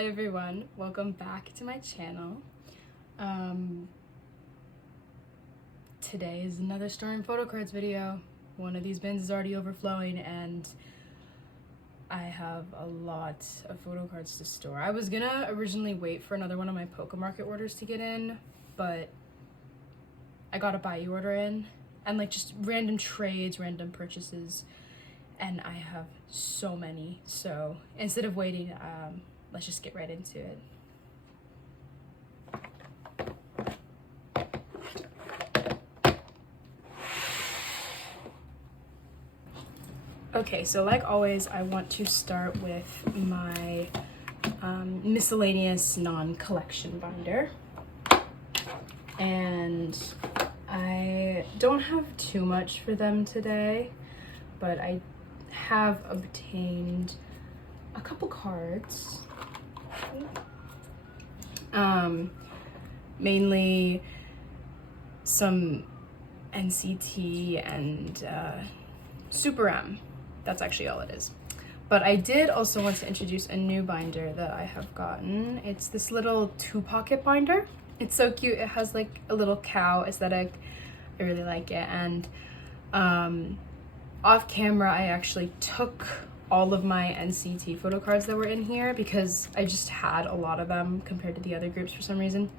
Hi everyone, welcome back to my channel. Today is another storing photocards video. One of these bins is already overflowing and I have a lot of photocards to store. I was gonna originally wait for another one of my Poke Market orders to get in, but I got a buy order in and like just random trades, random purchases, and I have so many. So instead of waiting, let's just get right into it. Okay, so like always, I want to start with my miscellaneous non-collection binder. And I don't have too much for them today, but I have obtained a couple cards. Mainly some NCT and Super M. That's actually all it is. But I did also want to introduce a new binder that I have gotten. It's this little 2-pocket binder. It's so cute. It has like a little cow aesthetic. I really like it. And off camera, I actually took all of my NCT photo cards that were in here because I just had a lot of them compared to the other groups for some reason.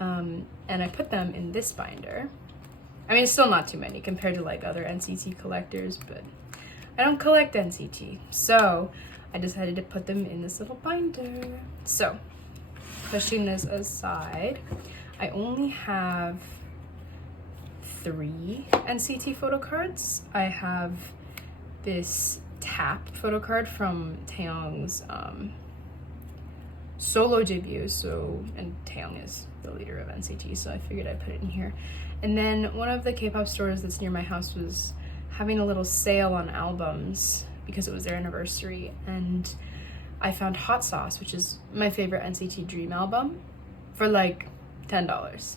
And I put them in this binder. I mean, it's still not too many compared to like other NCT collectors, but I don't collect NCT. So I decided to put them in this little binder. So pushing this aside, I only have 3 NCT photo cards. I have this Tap photo card from Taeyong's solo debut, and Taeyong is the leader of NCT, so I figured I'd put it in here. And then one of the K-pop stores that's near my house was having a little sale on albums because it was their anniversary, and I found Hot Sauce, which is my favorite NCT Dream album, for like $10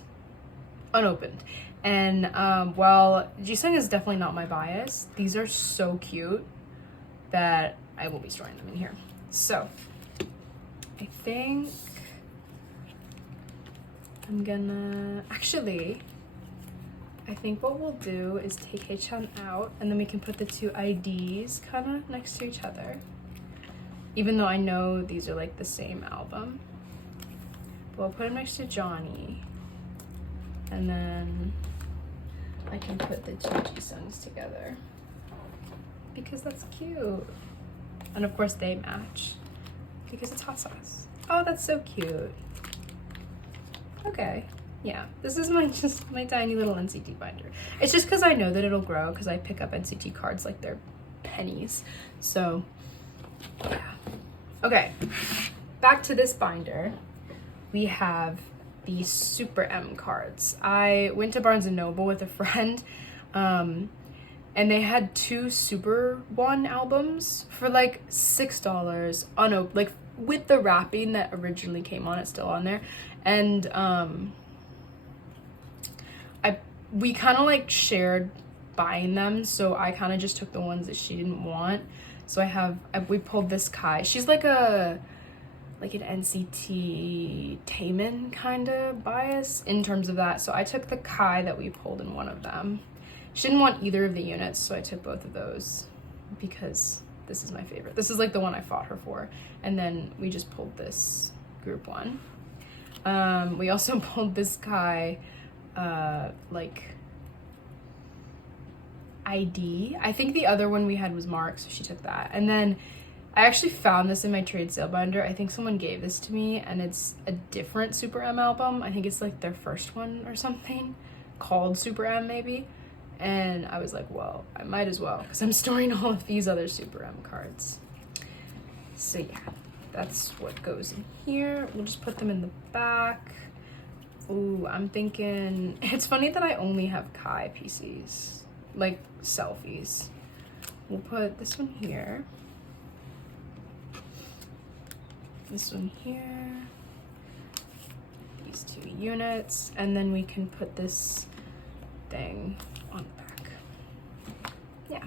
unopened. And while Jisung is definitely not my bias, these are so cute that I will be storing them in here. So I think I'm gonna I think what we'll do is take Haechan out, and then we can put the 2 IDs kind of next to each other, even though I know these are like the same album. But we'll put them next to Johnny, and then I can put the 2 Jisungs together because that's cute. And of course they match because it's Hot Sauce. Oh, that's so cute. Okay, yeah, this is my tiny little NCT binder. It's just because I know that it'll grow because I pick up NCT cards like they're pennies. So yeah. Okay, back to this binder. We have the Super M cards. I went to Barnes & Noble with a friend, and they had 2 Super One albums for like $6 unopened, like with the wrapping that originally came on it still on there. And we kind of like shared buying them, so I kind of just took the ones that she didn't want. So we pulled this Kai. She's like an NCT Taemin kind of bias in terms of that. So I took the Kai that we pulled in one of them. She didn't want either of the units, so I took both of those because this is my favorite. This is like the one I fought her for. And then we just pulled this group one. We also pulled this Kai like ID. I think the other one we had was Mark, so she took that. And then I actually found this in my trade sale binder. I think someone gave this to me, and it's a different Super M album. I think it's like their first one or something, called Super M maybe. And I was like, well, I might as well, because I'm storing all of these other Super M cards. So yeah, that's what goes in here. We'll just put them in the back. Ooh, I'm thinking, it's funny that I only have Kai PCs, like selfies. We'll put this one here. This one here. These 2 units. And then we can put this thing on the back. Yeah.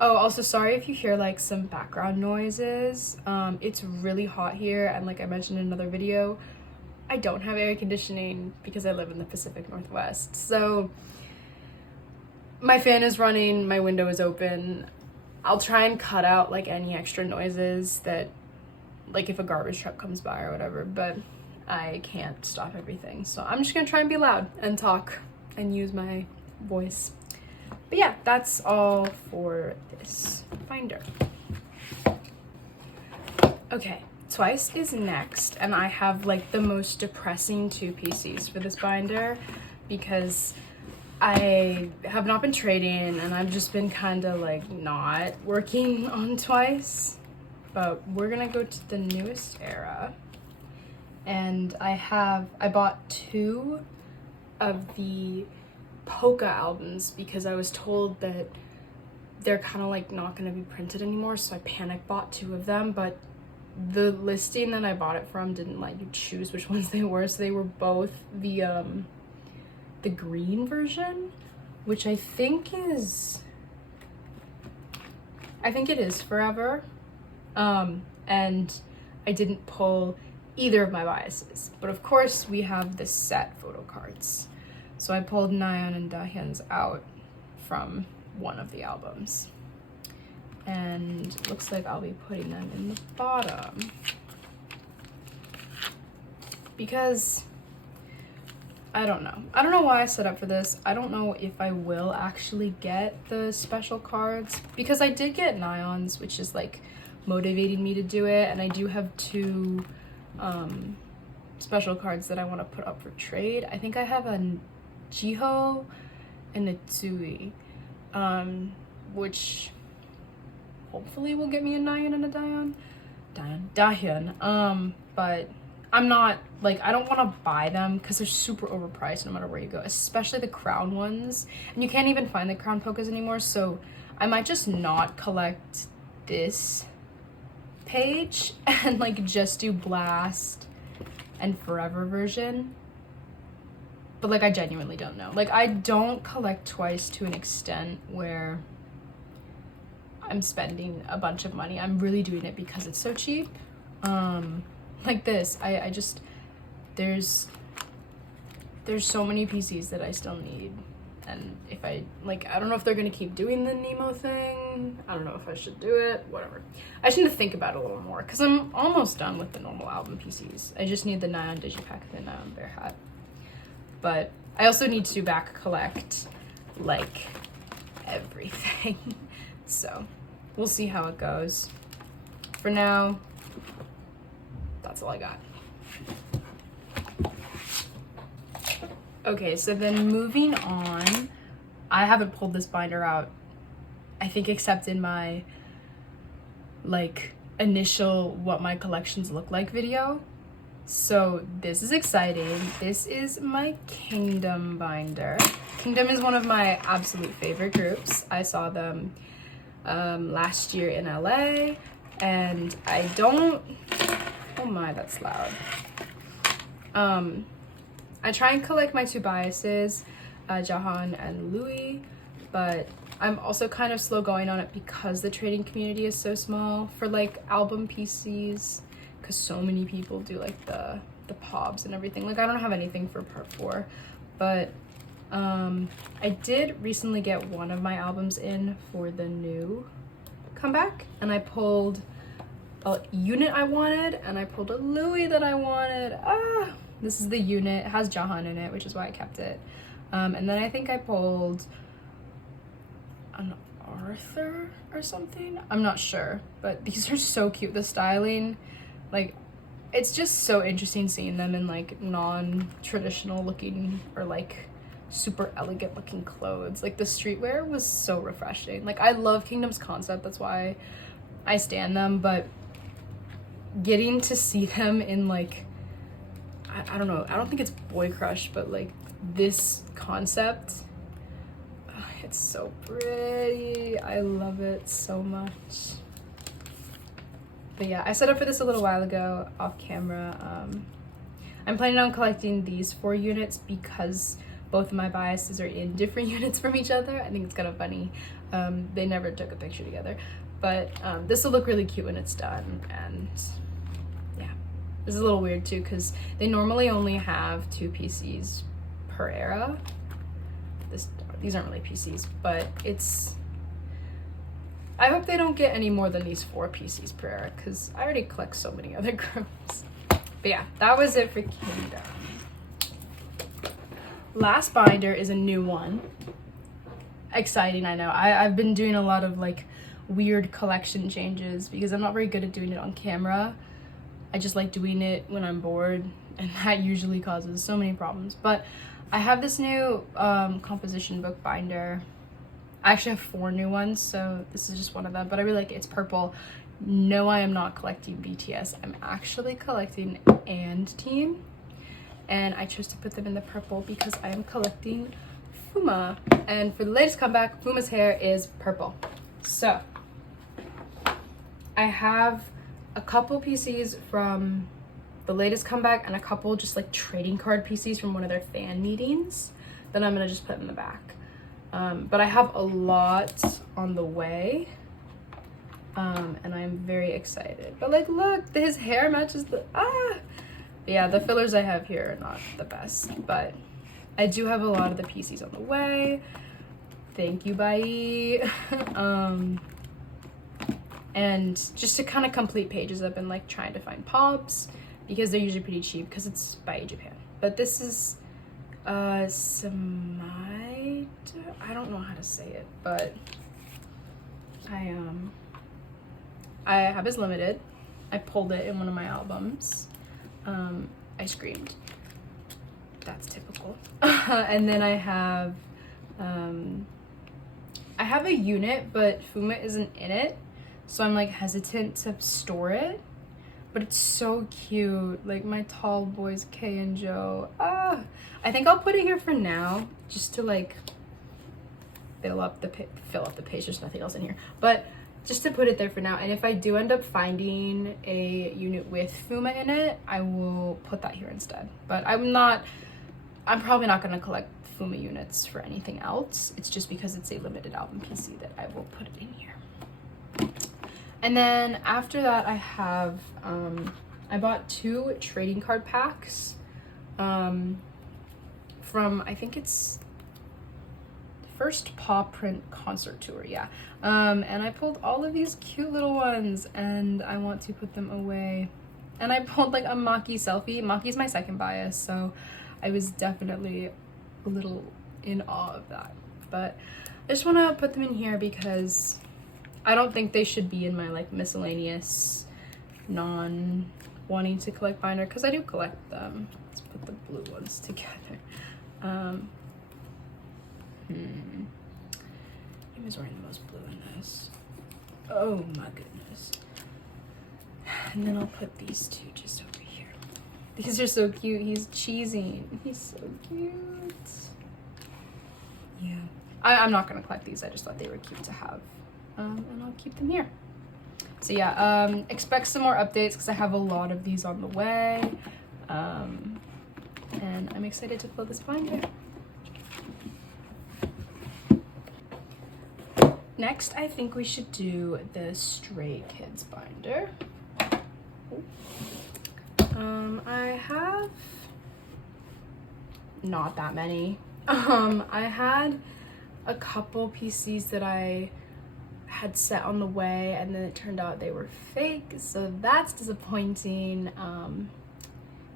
Oh, also sorry if you hear like some background noises. It's really hot here, and like I mentioned in another video, I don't have air conditioning because I live in the Pacific Northwest. So my fan is running, my window is open. I'll try and cut out like any extra noises that, like if a garbage truck comes by or whatever, but I can't stop everything. So I'm just gonna try and be loud and talk and use my voice. But yeah, that's all for this binder. Okay, Twice is next, and I have like the most depressing two PCs for this binder because I have not been trading and I've just been kind of like not working on Twice. But we're gonna go to the newest era, and I bought 2 of the polka albums because I was told that they're kind of like not going to be printed anymore, so I panic bought 2 of them, but the listing that I bought it from didn't let you choose which ones they were, so they were both the green version, which I think it is Forever, and I didn't pull either of my biases, but of course we have the set photo cards. So I pulled Nayeon and Dahyun's out from one of the albums. And it looks like I'll be putting them in the bottom. Because, I don't know. I don't know why I set up for this. I don't know if I will actually get the special cards. Because I did get Nayeon's, which is like motivating me to do it. And I do have 2 special cards that I want to put up for trade. I think I have a Jiho and a Tsui, which hopefully will get me a Nayeon and a Dahyun. But I'm not, like, I don't want to buy them because they're super overpriced no matter where you go, especially the crown ones. And you can't even find the crown polkas anymore, so I might just not collect this page and like just do Blast and Forever version. But like I genuinely don't know. Like I don't collect Twice to an extent where I'm spending a bunch of money. I'm really doing it because it's so cheap. Like this, I just there's so many PCs that I still need, and if I don't know if they're gonna keep doing the Nemo thing. I don't know if I should do it. Whatever. I just need to think about it a little more because I'm almost done with the normal album PCs. I just need the Nayeon Digipack and the Nayeon Bear Hat. But I also need to back collect like everything. So we'll see how it goes. For now, that's all I got. Okay, so then moving on, I haven't pulled this binder out, I think, except in my like initial what my collections look like video. So this is exciting. This is my Kingdom binder. Kingdom is one of my absolute favorite groups. I saw them last year in LA, and I don't, oh my, that's loud. I try and collect my 2 biases, Jahan and Louis, but I'm also kind of slow going on it because the trading community is so small for like album PCs, because so many people do like the pobs and everything. Like I don't have anything for part 4, but I did recently get one of my albums in for the new comeback, and I pulled a unit I wanted, and I pulled a Louis that I wanted. This is the unit. It has Jahan in it, which is why I kept it. And then I think I pulled an Arthur or something. I'm not sure, but these are so cute. The styling, like, it's just so interesting seeing them in like non-traditional looking or like super elegant looking clothes. Like the streetwear was so refreshing. Like I love Kingdom's concept, that's why I stan them, but getting to see them in like, I don't know, I don't think it's boy crush, but like this concept, it's so pretty. I love it so much. But yeah, I set up for this a little while ago off camera. I'm planning on collecting these 4 units because both of my biases are in different units from each other. I think it's kind of funny. They never took a picture together, but this will look really cute when it's done. And yeah, this is a little weird too because they normally only have 2 PCs per era. These aren't really PCs, but I hope they don't get any more than these 4 PCs per era because I already collect so many other groups. But yeah, that was it for Kingdom. Last binder is a new one. Exciting, I know. I've been doing a lot of like weird collection changes because I'm not very good at doing it on camera. I just like doing it when I'm bored, and that usually causes so many problems. But I have this new composition book binder. I actually have 4 new ones, so this is just one of them, but I really like it. It's purple. No, I am not collecting BTS. I'm actually collecting and Team, and I chose to put them in the purple because I am collecting Fuma, and for the latest comeback, Fuma's hair is purple. So I have a couple PCs from the latest comeback and a couple just like trading card PCs from one of their fan meetings that I'm gonna just put in the back. But I have a lot on the way, and I'm very excited. But like, look, his hair matches the yeah, the fillers I have here are not the best, but I do have a lot of the PCs on the way. Thank you, bye. And just to kind of complete pages, I've been like trying to find pobs because they're usually pretty cheap because it's by Japan. But this is Samide. I don't know how to say it, but I have his limited. I pulled it in one of my albums. I screamed. That's typical. And then I have a unit, but Fuma isn't in it, so I'm like hesitant to store it. But it's so cute, like my tall boys Kay and Joe. I think I'll put it here for now, just to like fill up the page. There's nothing else in here, but just to put it there for now. And if I do end up finding a unit with Fuma in it, I will put that here instead. But I'm probably not going to collect Fuma units for anything else. It's just because it's a limited album PC that I will put it in here. And then after that, I have I bought 2 trading card packs from, I think it's first paw print concert tour, yeah. And I pulled all of these cute little ones, and I want to put them away. And I pulled like a Maki selfie. Maki's my second bias, so I was definitely a little in awe of that. But I just want to put them in here because I don't think they should be in my like miscellaneous non-wanting to collect binder, because I do collect them. Let's put the blue ones together. He was wearing the most blue in this. Oh my goodness. And then I'll put these 2 just over here. These are so cute. He's cheesing. He's so cute. Yeah. I'm not gonna collect these. I just thought they were cute to have. And I'll keep them here. So yeah, expect some more updates because I have a lot of these on the way. And I'm excited to fill this binder. Next, I think we should do the Stray Kids binder. I have not that many. I had a couple PCs that I had set on the way, and then it turned out they were fake, so that's disappointing.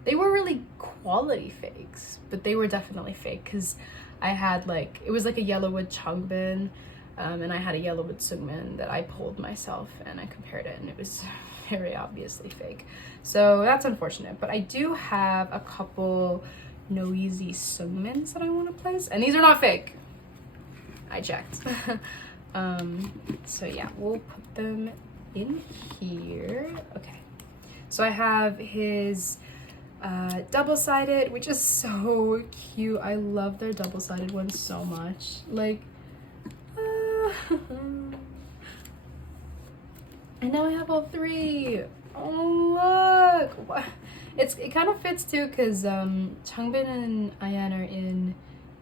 They were really quality fakes, but they were definitely fake because I had like, it was like a Yellowwood Changbin, and I had a Yellowwood Sungmin that I pulled myself, and I compared it, and it was very obviously fake. So that's unfortunate, but I do have a couple Noisy Sungmins that I want to place, and these are not fake. I checked. So yeah, we'll put them in here. Okay, so I have his double-sided, which is so cute. I love their double-sided ones so much. Like, and now I have all 3. Oh look, what? It kind of fits too, because Changbin and Ayan are in,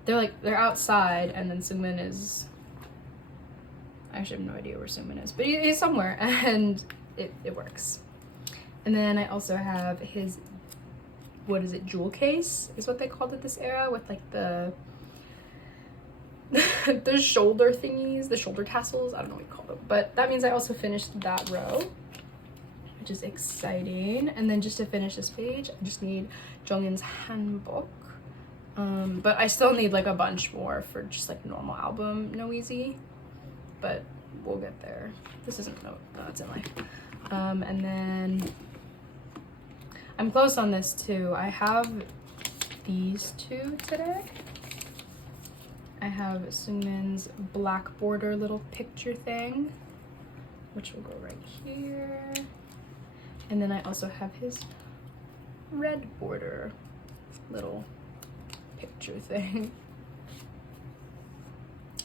they're outside, and then Sungmin is I actually have no idea where Suman is, but he's somewhere, and it works. And then I also have his, what is it, jewel case is what they called it this era, with like the the shoulder thingies, the shoulder tassels, I don't know what you call them, but that means I also finished that row, which is exciting. And then just to finish this page, I just need Jonghyun's handbook, but I still need like a bunch more for just like normal album Noeasy, but we'll get there. This isn't, no, it's in life. And then I'm close on this too. I have these two today. I have Seungmin's black border little picture thing, which will go right here. And then I also have his red border little picture thing.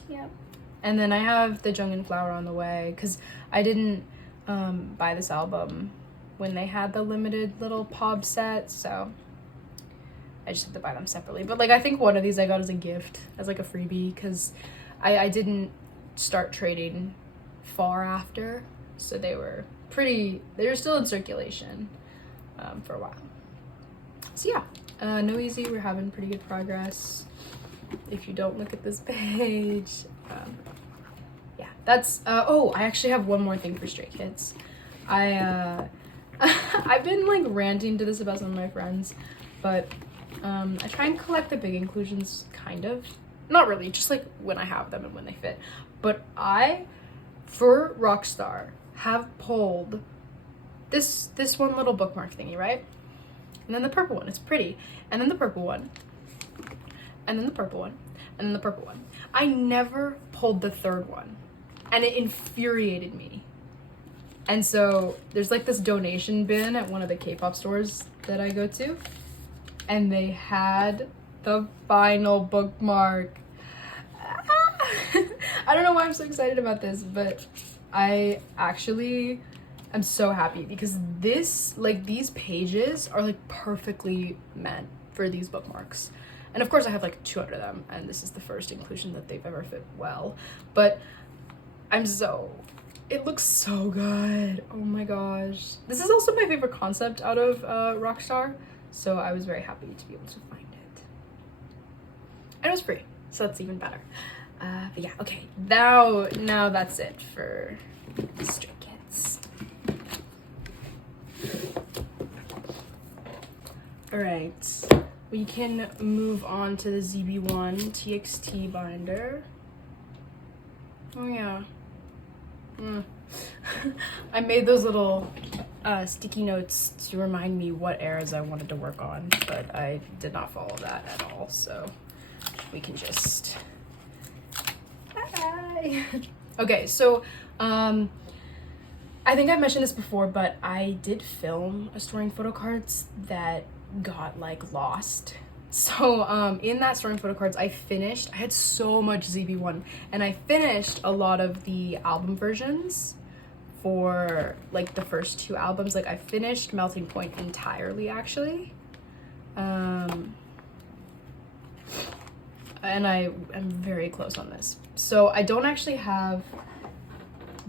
Yep. And then I have the Jonghyun flower on the way, because I didn't buy this album when they had the limited little pob set, so I just have to buy them separately. But like, I think one of these I got as a gift, as like a freebie, because I didn't start trading far after, so they were still in circulation for a while. So yeah, Noeasy, we're having pretty good progress. If you don't look at this page, yeah, that's oh, I actually have one more thing for Stray Kids. I've been like ranting to this about some of my friends, but I try and collect the big inclusions, kind of. Not really, just like when I have them and when they fit. But I, for Rockstar, have pulled this one little bookmark thingy, right? And then the purple one, it's pretty. And then the purple one. And then the purple one. And then the purple one. I never pulled the third one. And it infuriated me. And so there's like this donation bin at one of the K-pop stores that I go to. And they had the final bookmark. I don't know why I'm so excited about this, but I actually am so happy, because these pages are like perfectly meant for these bookmarks. And of course I have like 200 of them, and this is the first inclusion that they've ever fit well. But it looks so good. Oh my gosh. This is also my favorite concept out of Rockstar. So I was very happy to be able to find it. And it was free, so that's even better. But yeah, okay, now that's it for Stray Kids. Alright, we can move on to the ZB1 TXT binder. Oh yeah. I made those little sticky notes to remind me what eras I wanted to work on, but I did not follow that at all, so we can just... Bye! Okay, so I think I've mentioned this before, but I did film a storing photocards that got like lost. So in that storing photocards, I had so much ZB1, and I finished a lot of the album versions for like the first two albums. Like I finished Melting Point entirely, actually. And I am very close on this. So I don't actually have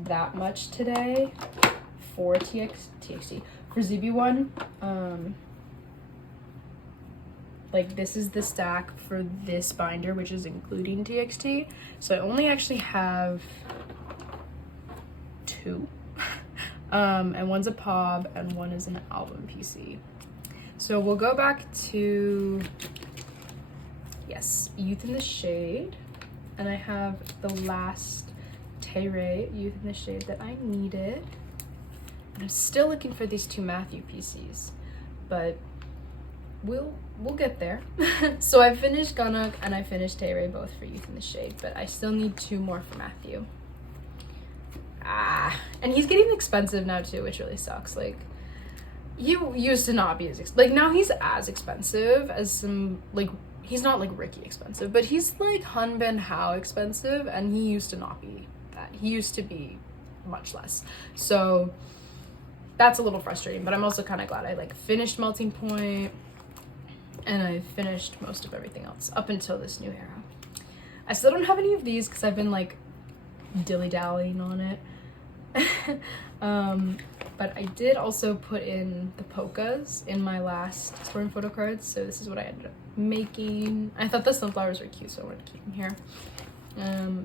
that much today for TXT. For ZB1, like this is the stack for this binder, which is including TXT. So I only actually have 2. And one's a POB and one is an album PC. So we'll go back to, yes, Youth in the Shade. And I have the last Taeray Youth in the Shade that I needed. And I'm still looking for these 2 Matthew PCs, but we'll get there. So I finished Ganok and I finished Taeray, both for Youth in the Shade, but I still need 2 more for Matthew. And he's getting expensive now too, which really sucks. Like, he used to not be as like, now he's as expensive as some, like, he's not like Ricky expensive, but he's like Hanbin Hao expensive, and he used to not be that. He used to be much less. So that's a little frustrating, but I'm also kind of glad I like finished Melting Point and I finished most of everything else up until this new era. I still don't have any of these because I've been like dilly-dallying on it. But I did also put in the polkas in my last storing photo cards, so this is what I ended up making. I thought the sunflowers were cute, so I wanted to keep them here.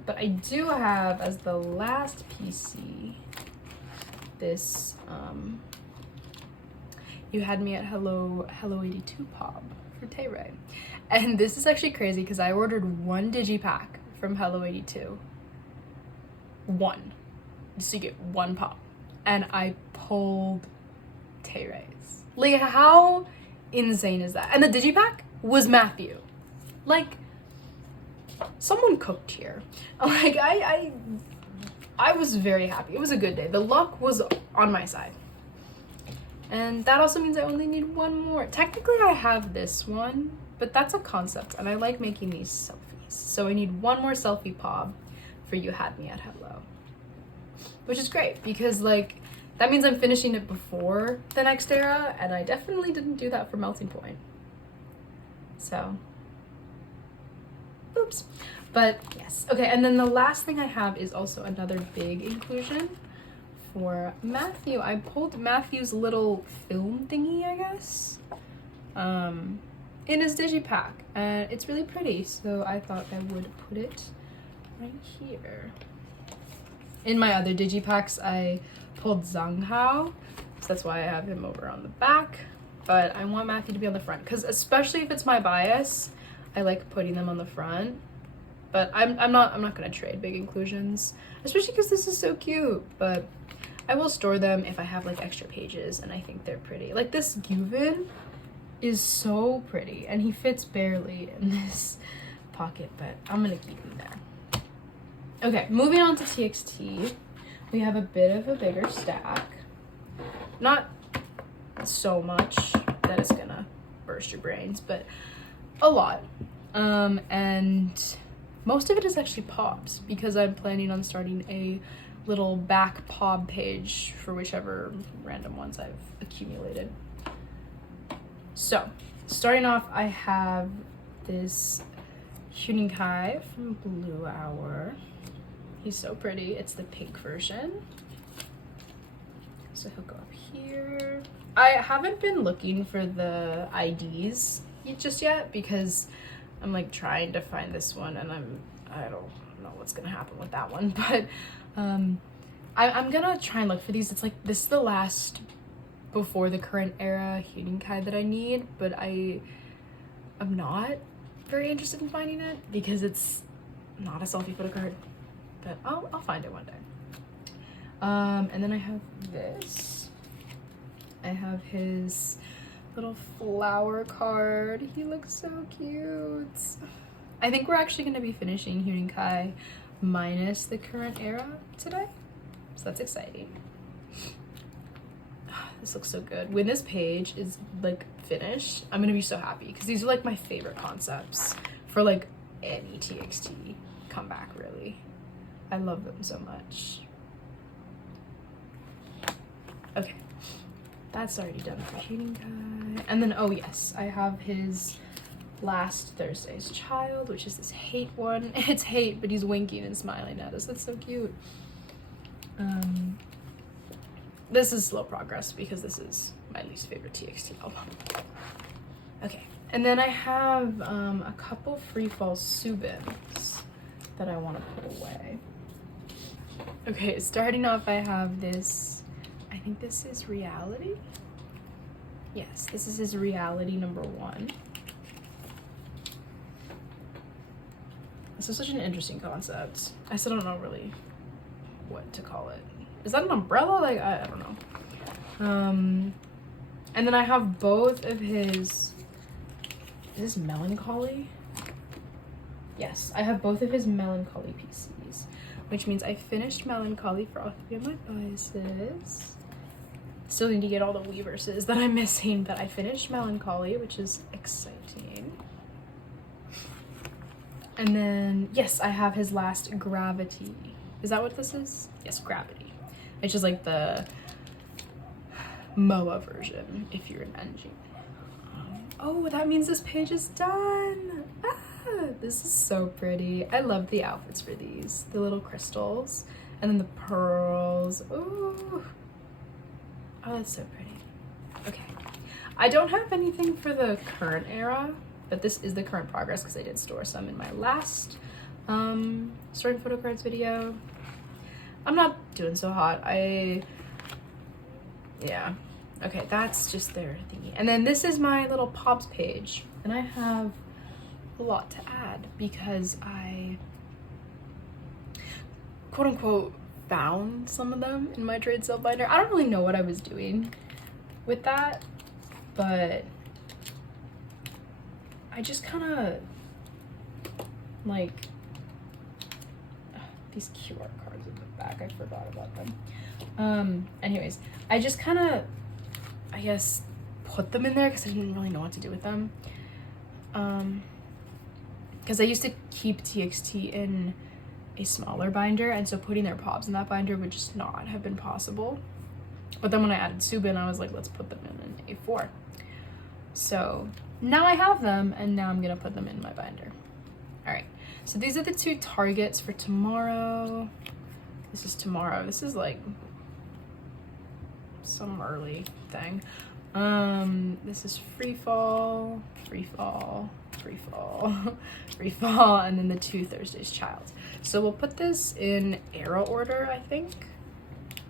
But I do have, as the last PC, this You Had Me at Hello 82 Pob for Tay-Ray. And this is actually crazy because I ordered one digipack from Hello 82. One. Just to get one pop. And I pulled Tay-Ray's. Like, how insane is that? And the digipack was Matthew. Like, someone cooked here. Like, I was very happy. It was a good day. The luck was on my side. And that also means I only need one more. Technically, I have this one, but that's a concept, and I like making these selfies. So I need one more selfie pob for You Had Me at Hello. Which is great, because, like, that means I'm finishing it before the next era, and I definitely didn't do that for Melting Point. So, oops. But, yes. Okay, and then the last thing I have is also another big inclusion for Matthew. I pulled Matthew's little film thingy, I guess, in his digipack, and it's really pretty, so I thought I would put it right here. In my other digipacks, I pulled Zhang Hao, so that's why I have him over on the back, but I want Matthew to be on the front, because especially if it's my bias, I like putting them on the front. But I'm not gonna trade big inclusions, especially because this is so cute. But I will store them if I have like extra pages and I think they're pretty. Like this Gyuvin is so pretty, and he fits barely in this pocket, but I'm gonna keep him there. Okay, moving on to TXT, we have a bit of a bigger stack. Not so much that it's gonna burst your brains, but a lot. And most of it is actually pobs, because I'm planning on starting a little back pob page for whichever random ones I've accumulated. So, starting off, I have this Huninkai from Blue Hour. He's so pretty. It's the pink version. So he'll go up here. I haven't been looking for the IDs just yet, because I'm like trying to find this one, and I don't know what's gonna happen with that one, but I'm gonna try and look for these. It's like this is the last before the current era Huninkai that I need, but I'm not very interested in finding it because it's not a selfie photo card, but I'll find it one day. And then I have this. I have his little flower card. He looks so cute. I think we're actually going to be finishing Huninkai minus the current era today, so that's exciting. This looks so good. When this page is like finished, I'm gonna be so happy, because these are like my favorite concepts for like any TXT comeback, really. I love them so much. Okay, that's already done for Huninkai. And then, oh yes, I have his Last Thursday's Child, which is this hate one. It's hate, but he's winking and smiling at us. That's so cute. This is slow progress because this is my least favorite TXT album. Okay, and then I have a couple Freefall Subins that I want to put away. Okay, starting off, I have this, I think this is Reality. Yes, this is his Reality #1. This is such an interesting concept. I still don't know really what to call it. Is that an umbrella? Like, I don't know. And then I have both of his, is this Melancholy? Yes, I have both of his Melancholy PCs, which means I finished Melancholy for all 3 of my biases. Still need to get all the Weverses that I'm missing, but I finished Melancholy, which is exciting. And then, yes, I have his last Gravity. Is that what this is? Yes, Gravity. Which is like the MOA version, if you're an engine. Oh, that means this page is done. Ah! This is so pretty. I love the outfits for these. The little crystals and then the pearls. Ooh. Oh, that's so pretty. Okay. I don't have anything for the current era, but this is the current progress because I did store some in my last storing photo cards video. I'm not doing so hot. Yeah. Okay, that's just their thingy. And then this is my little pobs page. And I have a lot to add because I, quote unquote, found some of them in my trade sale binder. I don't really know what I was doing with that, but I just kind of like these QR cards in the back. I forgot about them. Anyways, I just kind of, I guess, put them in there because I didn't really know what to do with them. Because I used to keep TXT in a smaller binder, and so putting their pobs in that binder would just not have been possible. But then when I added Subin, I was like, let's put them in an A4. So now I have them, and now I'm gonna put them in my binder. All right, so these are the two targets for tomorrow. This is tomorrow. This is like some early thing. This is free fall, free fall, free fall, free fall, and then the 2 Thursdays child. So we'll put this in arrow order, I think.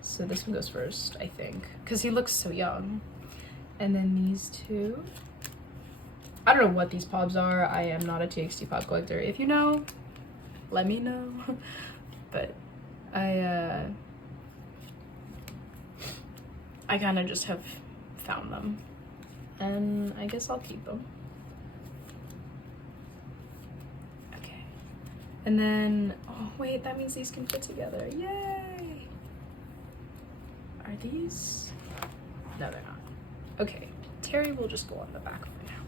So this one goes first, I think, because he looks so young. And then these two. I don't know what these pobs are. I am not a TXT pop collector. If you know, let me know. But I kind of just have found them, and I guess I'll keep them. Okay, and then, oh wait, that means these can fit together. Yay! Are these? No, they're not. Okay, Terry will just go on the back for now.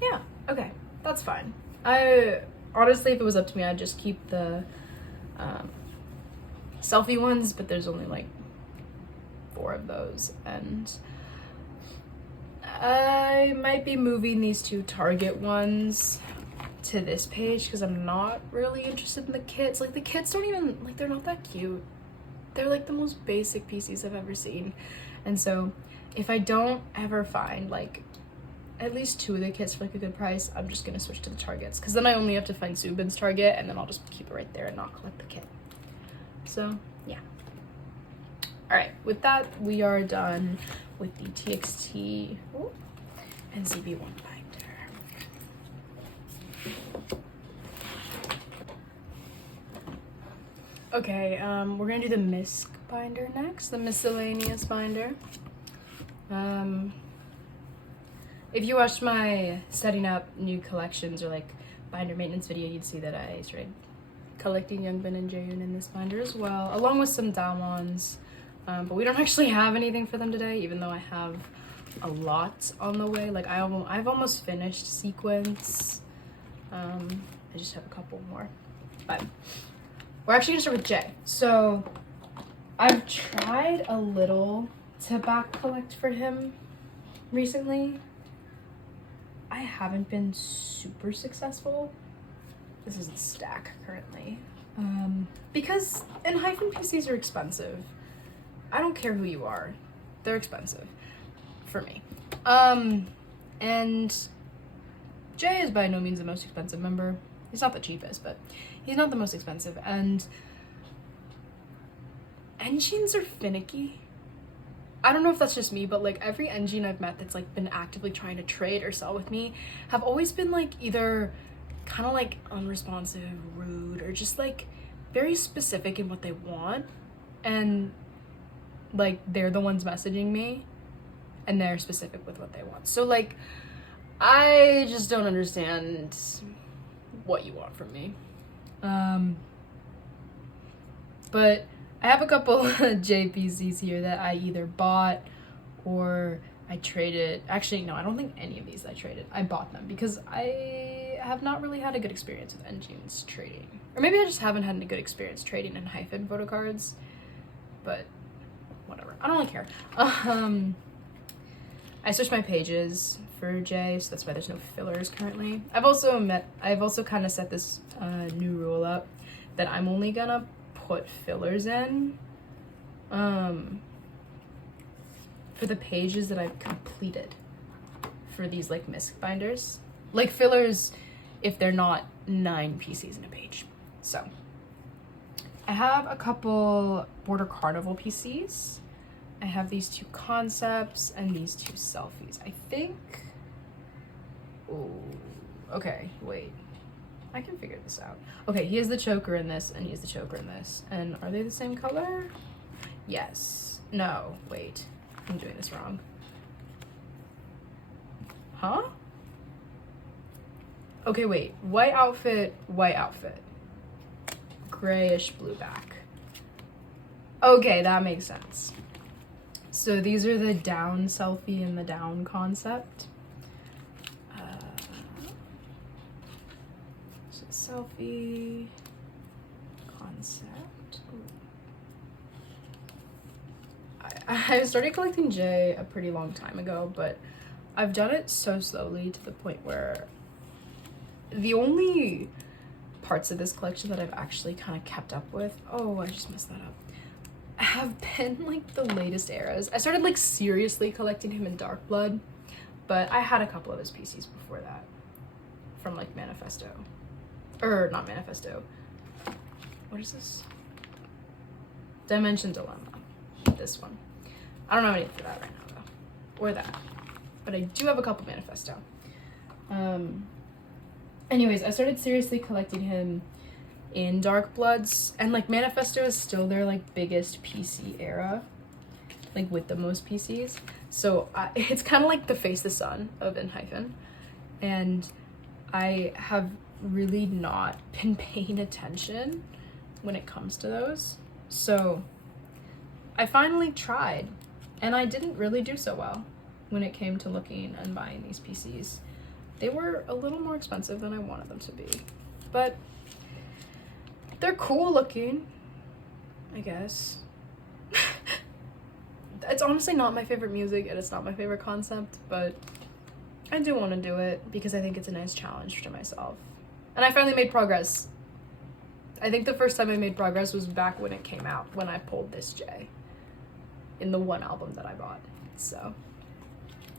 Yeah, okay, that's fine. I honestly, if it was up to me, I'd just keep the selfie ones, but there's only like 4 of those, and I might be moving these 2 Target ones to this page because I'm not really interested in the kits. Like, the kits don't even, like, they're not that cute. They're like the most basic PCs I've ever seen. And so if I don't ever find like at least 2 of the kits for like a good price, I'm just gonna switch to the Targets, because then I only have to find Subin's Target, and then I'll just keep it right there and not collect the kit. So yeah. All right, with that, we are done with the TXT and ZB1 binder. Okay, we're gonna do the misc binder next, the miscellaneous binder. If you watched my setting up new collections or like binder maintenance video, you'd see that I started collecting Yungbin and Jaeyoon in this binder as well, along with some Dawons. But we don't actually have anything for them today, even though I have a lot on the way. Like, I've almost finished Sequence. I just have a couple more. But we're actually gonna start with Jay. So I've tried a little to back collect for him recently. I haven't been super successful. This is a stack currently. Because enhypen PCs are expensive. I don't care who you are. They're expensive for me. And Jay is by no means the most expensive member. He's not the cheapest, but he's not the most expensive. And engines are finicky. I don't know if that's just me, but like every engine I've met that's like been actively trying to trade or sell with me have always been like either kind of like unresponsive, rude, or just like very specific in what they want. And like they're the ones messaging me and they're specific with what they want. So like I just don't understand what you want from me. But I have a couple JPCs here that I either bought or I traded. Actually, no, I don't think any of these I traded. I bought them because I have not really had a good experience with engines trading. Or maybe I just haven't had a good experience trading enhypen photocards. But whatever. I don't really care. I switched my pages ciipher J, so that's why there's no fillers currently. I've also kind of set this new rule up that I'm only gonna put fillers in for the pages that I've completed for these like misc binders. Like fillers if they're not 9 PCs in a page. So I have a couple Border Carnival PCs. I have these 2 concepts and these 2 selfies. I think, oh, okay, wait. I can figure this out. Okay, he has the choker in this and he has the choker in this. And are they the same color? Yes. No, wait. I'm doing this wrong. Huh? Okay, wait. White outfit, grayish blue back. Okay, that makes sense. So these are the down selfie and the down concept. So selfie concept. I started collecting J a pretty long time ago, but I've done it so slowly to the point where the only parts of this collection that I've actually kind of kept up with, oh, I just messed that up, have been like the latest eras. I started like seriously collecting him in Dark Blood, but I had a couple of his PCs before that from like Manifesto, or not Manifesto. What is this? Dimension Dilemma. This one. I don't have anything for that right now though, or that, but I do have a couple Manifesto. Anyways, I started seriously collecting him in Dark Bloods, and like Manifesto is still their like biggest PC era, like with the most PCs. So it's kind of like the Face the Sun of enhypen, and I have really not been paying attention when it comes to those. So I finally tried, and I didn't really do so well when it came to looking and buying these PCs. They were a little more expensive than I wanted them to be, but they're cool looking, I guess. It's honestly not my favorite music and it's not my favorite concept, but I do want to do it because I think it's a nice challenge to myself. And I finally made progress. I think the first time I made progress was back when it came out, when I pulled this J in the one album that I bought. So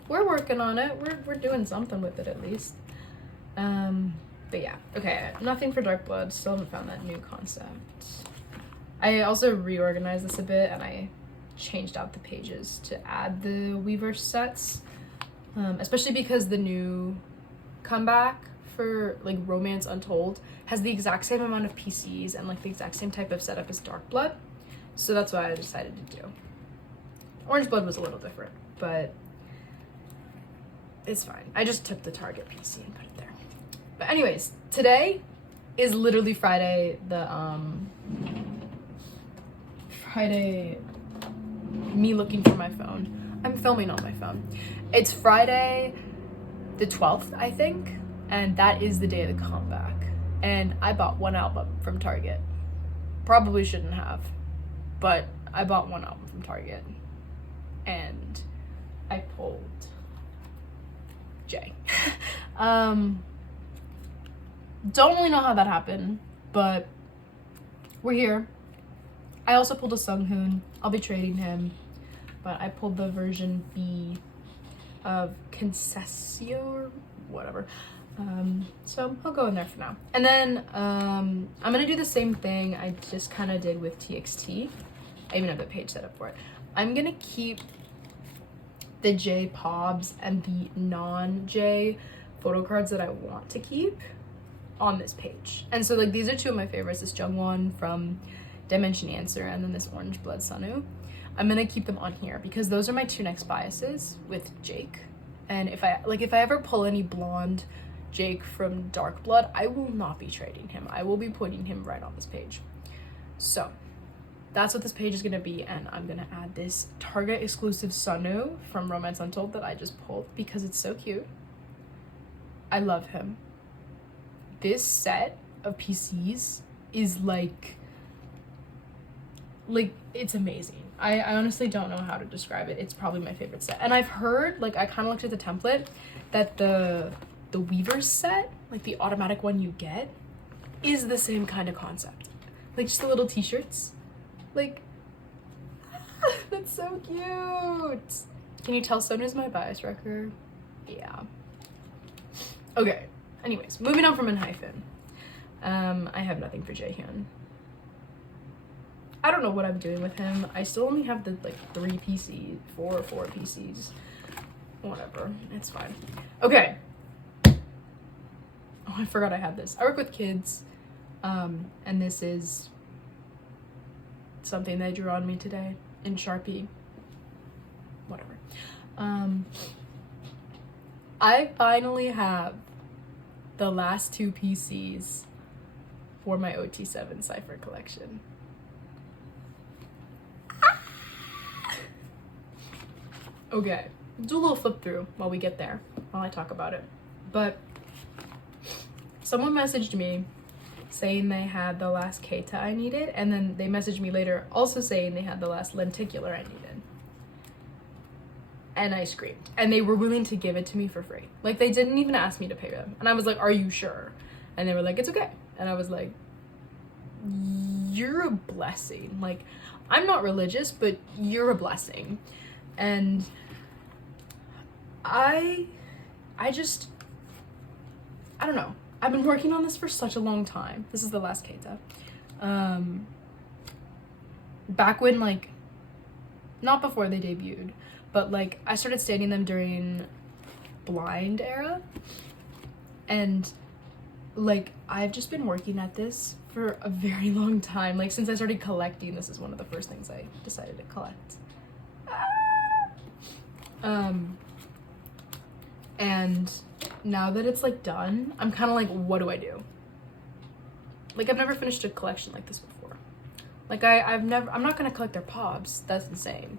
we're working on it. We're doing something with it at least. But yeah, okay, nothing for Dark Blood. Still haven't found that new concept. I also reorganized this a bit and I changed out the pages to add the Weaver sets, especially because the new comeback for like Romance Untold has the exact same amount of PCs and like the exact same type of setup as Dark Blood. So that's what I decided to do. Orange Blood was a little different, but it's fine. I just took the Target PC and put it there. But anyways, today is literally Friday, Friday, me looking for my phone. I'm filming on my phone. It's Friday the 12th, I think, and that is the day of the comeback. And I bought one album from Target. Probably shouldn't have, but I bought one album from Target. And I pulled J. Don't really know how that happened, but we're here. I also pulled a Sunghoon. I'll be trading him, but I pulled the version B of Concessio or whatever. So I'll go in there for now. And then I'm gonna do the same thing I just kind of did with TXT. I even have the page set up for it. I'm gonna keep the J pobs and the non-J photo cards that I want to keep on this page. And so like these are two of my favorites, this Jungwon from Dimension Answer and then this Orange Blood Sunu. I'm gonna keep them on here because those are my two next biases with Jake. And if I ever pull any blonde Jake from Dark Blood, I will not be trading him. I will be putting him right on this page. So that's what this page is gonna be, and I'm gonna add this Target exclusive Sunu from Romance Untold that I just pulled because it's so cute. I love him. This set of PCs is like it's amazing. I honestly don't know how to describe it. It's probably my favorite set. And I've heard, like, I kind of looked at the template, that the Weavers set, like the automatic one you get, is the same kind of concept. Like, just the little t-shirts. Like, that's so cute. Can you tell Sonu's my bias wrecker? Yeah. Okay. Anyways, moving on from enhypen. I have nothing for Jaehyun. I don't know what I'm doing with him. I still only have the like 4 PCs. Whatever, it's fine. Okay. Oh, I forgot I had this. I work with kids, and this is something they drew on me today in Sharpie. Whatever. I finally have the last 2 PCs for my OT7 ciipher collection. Okay, do a little flip through while we get there, while I talk about it. But someone messaged me saying they had the last Keita I needed, and then they messaged me later also saying they had the last lenticular I needed. And I screamed. And they were willing to give it to me for free. Like, they didn't even ask me to pay them. And I was like, are you sure? And they were like, it's okay. And I was like, you're a blessing. Like, I'm not religious, but you're a blessing. And I don't know. I've been working on this for such a long time. This is the last Keita. Back when, like, not before they debuted, but like I started studying them during blind era. And like I've just been working at this for a very long time. Like since I started collecting, this is one of the first things I decided to collect. And now that it's like done, I'm kind of like, what do I do? Like I've never finished a collection like this before. Like I'm not gonna collect their pobs. That's insane.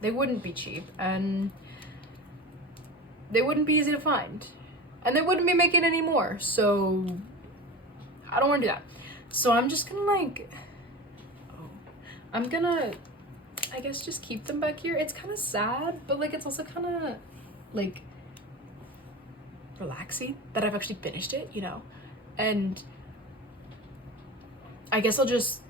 They wouldn't be cheap, and they wouldn't be easy to find, and they wouldn't be making any more. So I don't want to do that. So I'm just gonna like, I guess just keep them back here. It's kind of sad, but like it's also kind of like relaxing that I've actually finished it, you know? And I guess I'll just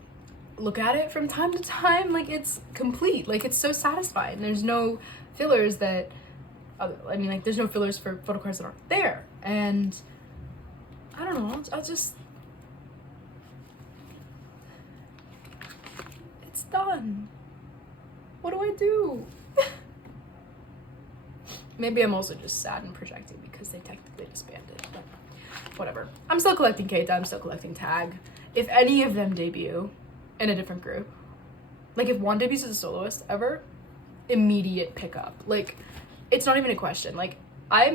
look at it from time to time like it's complete. Like it's so satisfying. There's no fillers that, I mean, like there's no fillers for photocards that aren't there. And I don't know, I'll just, it's done. What do I do? Maybe I'm also just sad and projecting because they technically disbanded, but whatever. I'm still collecting Keita, I'm still collecting Tag. If any of them debut in a different group, like if one debuts as a soloist ever, immediate pickup. Like it's not even a question. Like I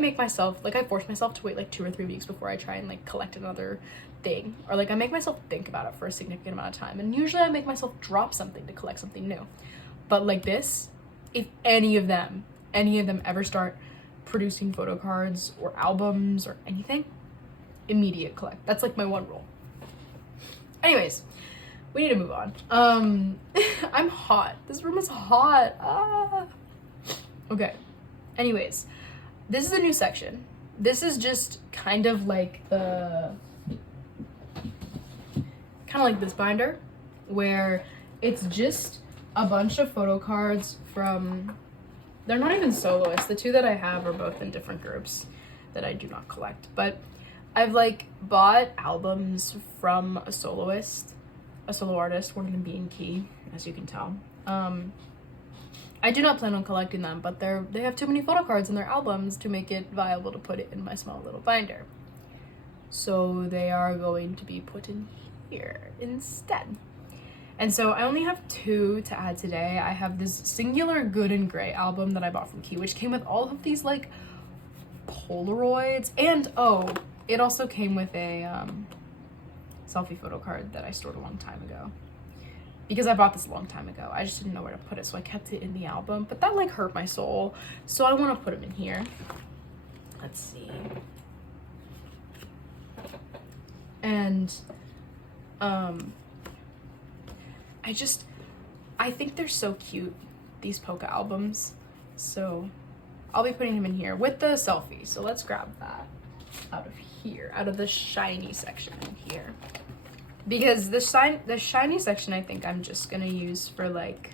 force myself to wait like 2 or 3 weeks before I try and like collect another thing, or like I make myself think about it for a significant amount of time, and usually I make myself drop something to collect something new. But like this, if any of them ever start producing photocards or albums or anything, immediate collect. That's like my one rule. Anyways, we need to move on. I'm hot. This room is hot. Okay. Anyways, this is a new section. This is just kind of like this binder where it's just a bunch of photo cards from, they're not even soloists. The 2 that I have are both in different groups that I do not collect, but I've like bought albums from a solo artist working in B&K, as you can tell. I do not plan on collecting them, but they have too many photo cards in their albums to make it viable to put it in my small little binder. So they are going to be put in here instead. And so I only have 2 to add today. I have this singular Good and Gray album that I bought from Key, which came with all of these like Polaroids, and it also came with a selfie photo card that I stored a long time ago. Because I bought this a long time ago. I just didn't know where to put it, so I kept it in the album. But that like hurt my soul, so I want to put them in here. Let's see. And I think they're so cute, these polka albums. So I'll be putting him in here with the selfie. So let's grab that out of here, out of the shiny section in here. Because the shiny section I think I'm just gonna use for like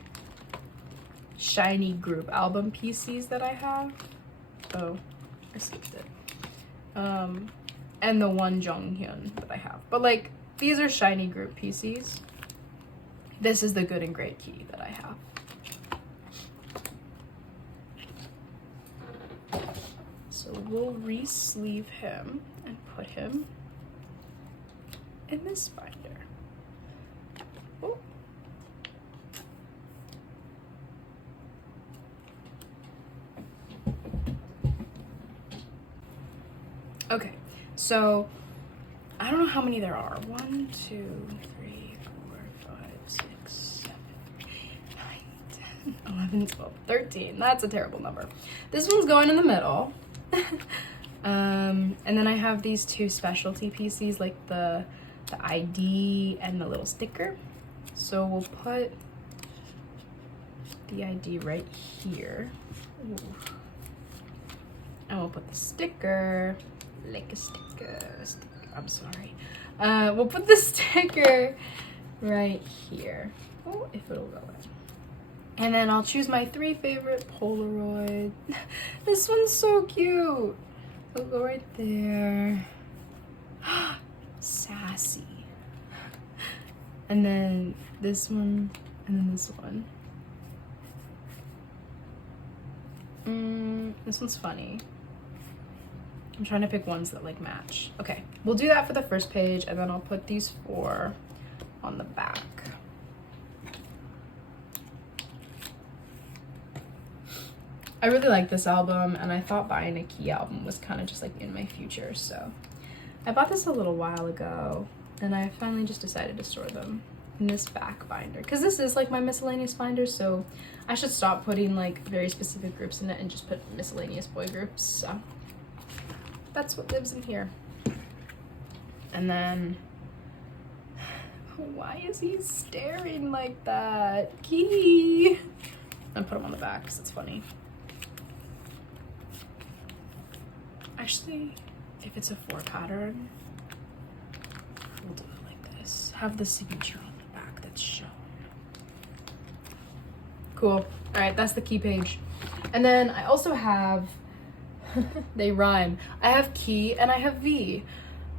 shiny group album PCs that I have. Oh, I skipped it. And the one Jonghyun that I have. But like, these are shiny group PCs. This is the good and great key that I have. So we'll re-sleeve him and put him in this binder. Oh. Okay, so I don't know how many there are. 1, 2, 3, 4, 5, 6, 7, 8, 9, 10, 11, 12, 13. That's a terrible number. This one's going in the middle. And then I have these two specialty PCs, like the ID and the little sticker. So we'll put the ID right here. Ooh. And we'll put the sticker, like a sticker. I'm sorry. We'll put the sticker right here. Oh, if it'll go in. And then I'll choose my 3 favorite Polaroid. This one's so cute. It'll go right there. Sassy. And then this one, and then this one. This one's funny. I'm trying to pick ones that like match. Okay, we'll do that for the first page, and then I'll put these 4 on the back. I really like this album, and I thought buying a key album was kind of just like in my future, so I bought this a little while ago, and I finally just decided to store them in this back binder, because this is like my miscellaneous binder, so I should stop putting like very specific groups in it and just put miscellaneous boy groups. So that's what lives in here. And then, why is he staring like that? Key. And put him on the back because it's funny. Actually, if it's a 4 pattern, we'll do it like this. Have the signature on the back that's shown. Cool. All right, that's the key page. And then I also have, they rhyme. I have key and I have V.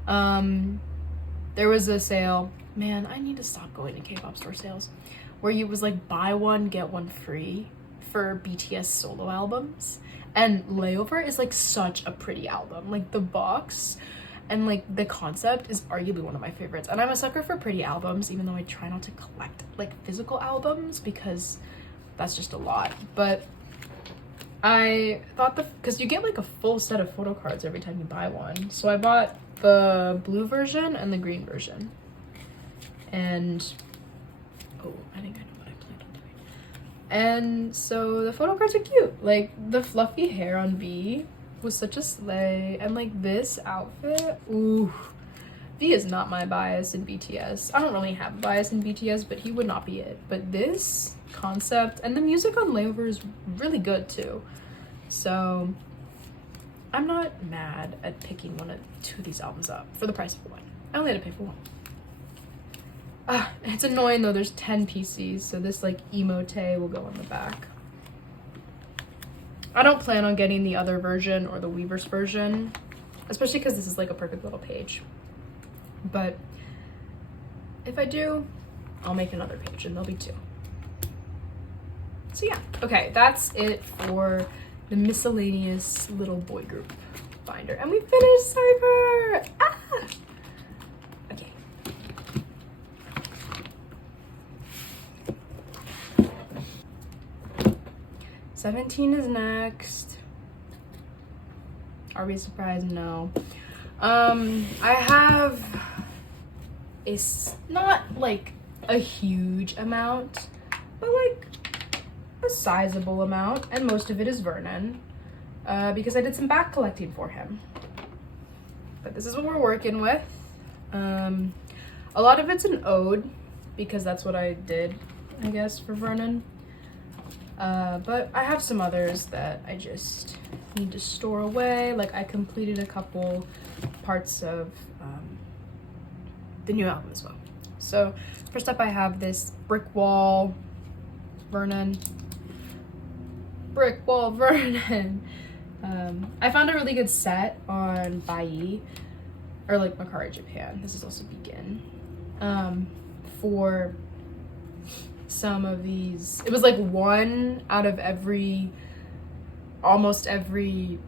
There was a sale. Man, I need to stop going to K-pop store sales where you was like buy one, get one free for BTS solo albums. And Layover is like such a pretty album. Like the box and like the concept is arguably one of my favorites. And I'm a sucker for pretty albums, even though I try not to collect like physical albums because that's just a lot. But I thought because you get like a full set of photo cards every time you buy one. So I bought the blue version and the green version. And oh, I think I know what I planned on doing. And so the photo cards are cute. Like the fluffy hair on V was such a slay. And like this outfit, ooh. V is not my bias in BTS. I don't really have a bias in BTS, but he would not be it. But this concept and the music on Layover is really good too. So I'm not mad at picking two of these albums up for the price of one. I only had to pay for one. It's annoying though, there's 10 PCs, so this like emote will go on the back. I don't plan on getting the other version or the Weverse version, especially because this is like a perfect little page. But if I do, I'll make another page and there'll be 2. So yeah, okay, that's it for the miscellaneous little boy group binder. And we finished ciipher! Ah! Okay. '17 is next. Are we surprised? No. I have not like a huge amount, but like a sizable amount, and most of it is Vernon, because I did some back collecting for him. But this is what we're working with. A lot of it's an ode, because that's what I did I guess, for Vernon. But I have some others that I just need to store away. Like, I completed a couple parts of the new album as well. So first up I have this Brick Wall Vernon. Brick Wall Vernon. I found a really good set on Bai, or like Mercari Japan. This is also Begin. For some of these. It was like one out of almost every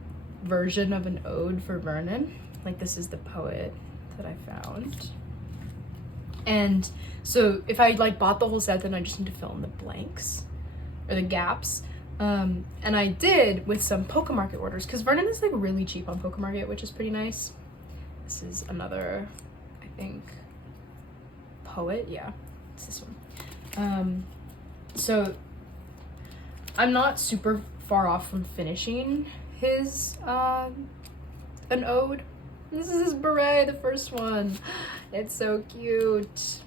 version of an ode for Vernon. Like, this is the poet that I found. And so if I like bought the whole set, then I just need to fill in the blanks or the gaps. And I did with some Pokemarket orders, because Vernon is like really cheap on Pokemarket, which is pretty nice. This is another, I think, poet. Yeah, it's this one. So I'm not super far off from finishing his an ode. This is his beret, the first one. It's so cute.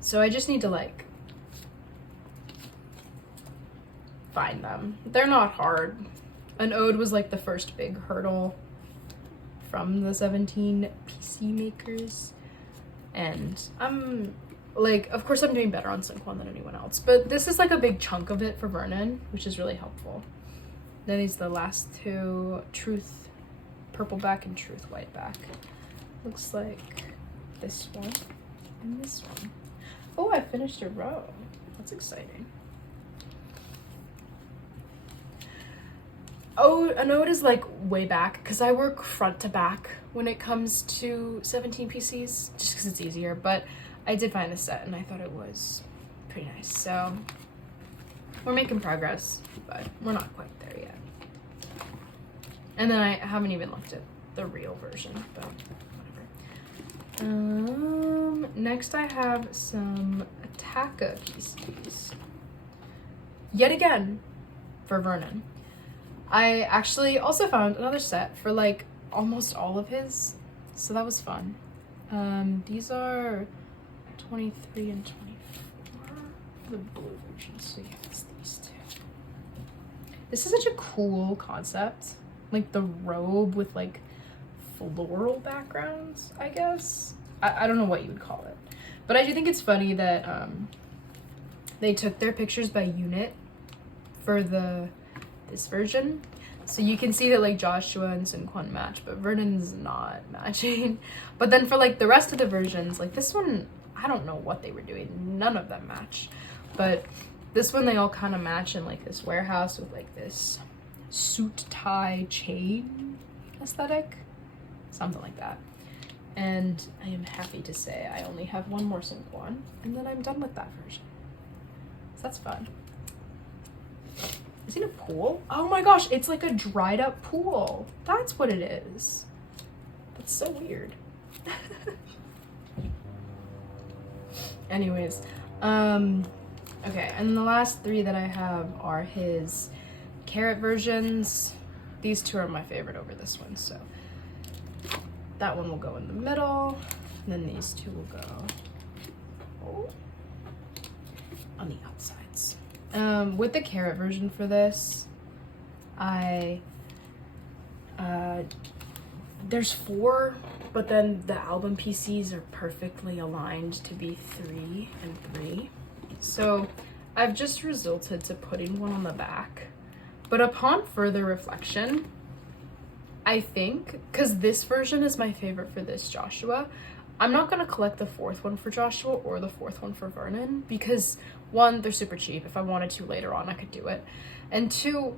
So I just need to like find them. They're not hard. An ode was like the first big hurdle from the 17 PC makers. And I'm like, of course I'm doing better on Seungkwan than anyone else, but this is like a big chunk of it for Vernon, which is really helpful. Then these the last two, Truth Purple Back and Truth White Back. Looks like this one and this one. Oh, I finished a row. That's exciting. Oh, a note is like way back, because I work front to back when it comes to 17 PCs, just because it's easier, but I did find this set and I thought it was pretty nice. So we're making progress, but we're not quite there yet. And then I haven't even looked at the real version, but whatever. Next I have some Attacca PCs. Yet again, for Vernon. I actually also found another set for like almost all of his, so that was fun. These are 23 and 24, the blue version, so yeah, it's these two. This is such a cool concept, like the robe with like floral backgrounds, I guess. I don't know what you would call it, but I do think it's funny that they took their pictures by unit for this version. So you can see that like Joshua and Seungkwan match, but Vernon's not matching. But then for like the rest of the versions, like this one, I don't know what they were doing. None of them match. But this one, they all kind of match in like this warehouse with like this suit tie chain aesthetic. Something like that. And I am happy to say I only have one more Seungkwan, and then I'm done with that version. So that's fun. Is it a pool? Oh my gosh, it's like a dried up pool. That's what it is. That's so weird. Anyways, okay, and the last three that I have are his carrot versions. These two are my favorite over this one, so that one will go in the middle, and then these two will go on the outsides. With the carrot version for this, there's 4, but then the album PCs are perfectly aligned to be 3 and 3. So I've just resulted to putting one on the back. But upon further reflection, I think, because this version is my favorite for this Joshua, I'm not going to collect the 4th one for Joshua or the 4th one for Vernon, because 1, they're super cheap. If I wanted to later on, I could do it. And 2,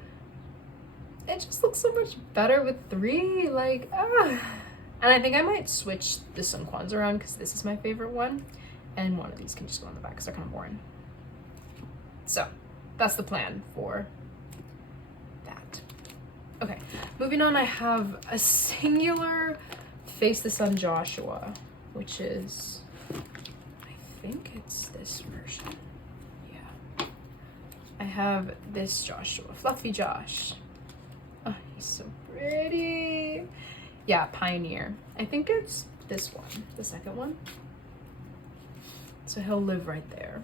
it just looks so much better with 3. Like, And I think I might switch the Seungkwans around, because this is my favorite one. And one of these can just go on the back, because they're kind of boring. So, that's the plan for that. Okay, moving on, I have a singular Face the Sun Joshua, which is, I think it's this version. Yeah. I have this Joshua, Fluffy Josh. Oh, he's so pretty. Yeah, Pioneer. I think it's this one, the second one. So he'll live right there.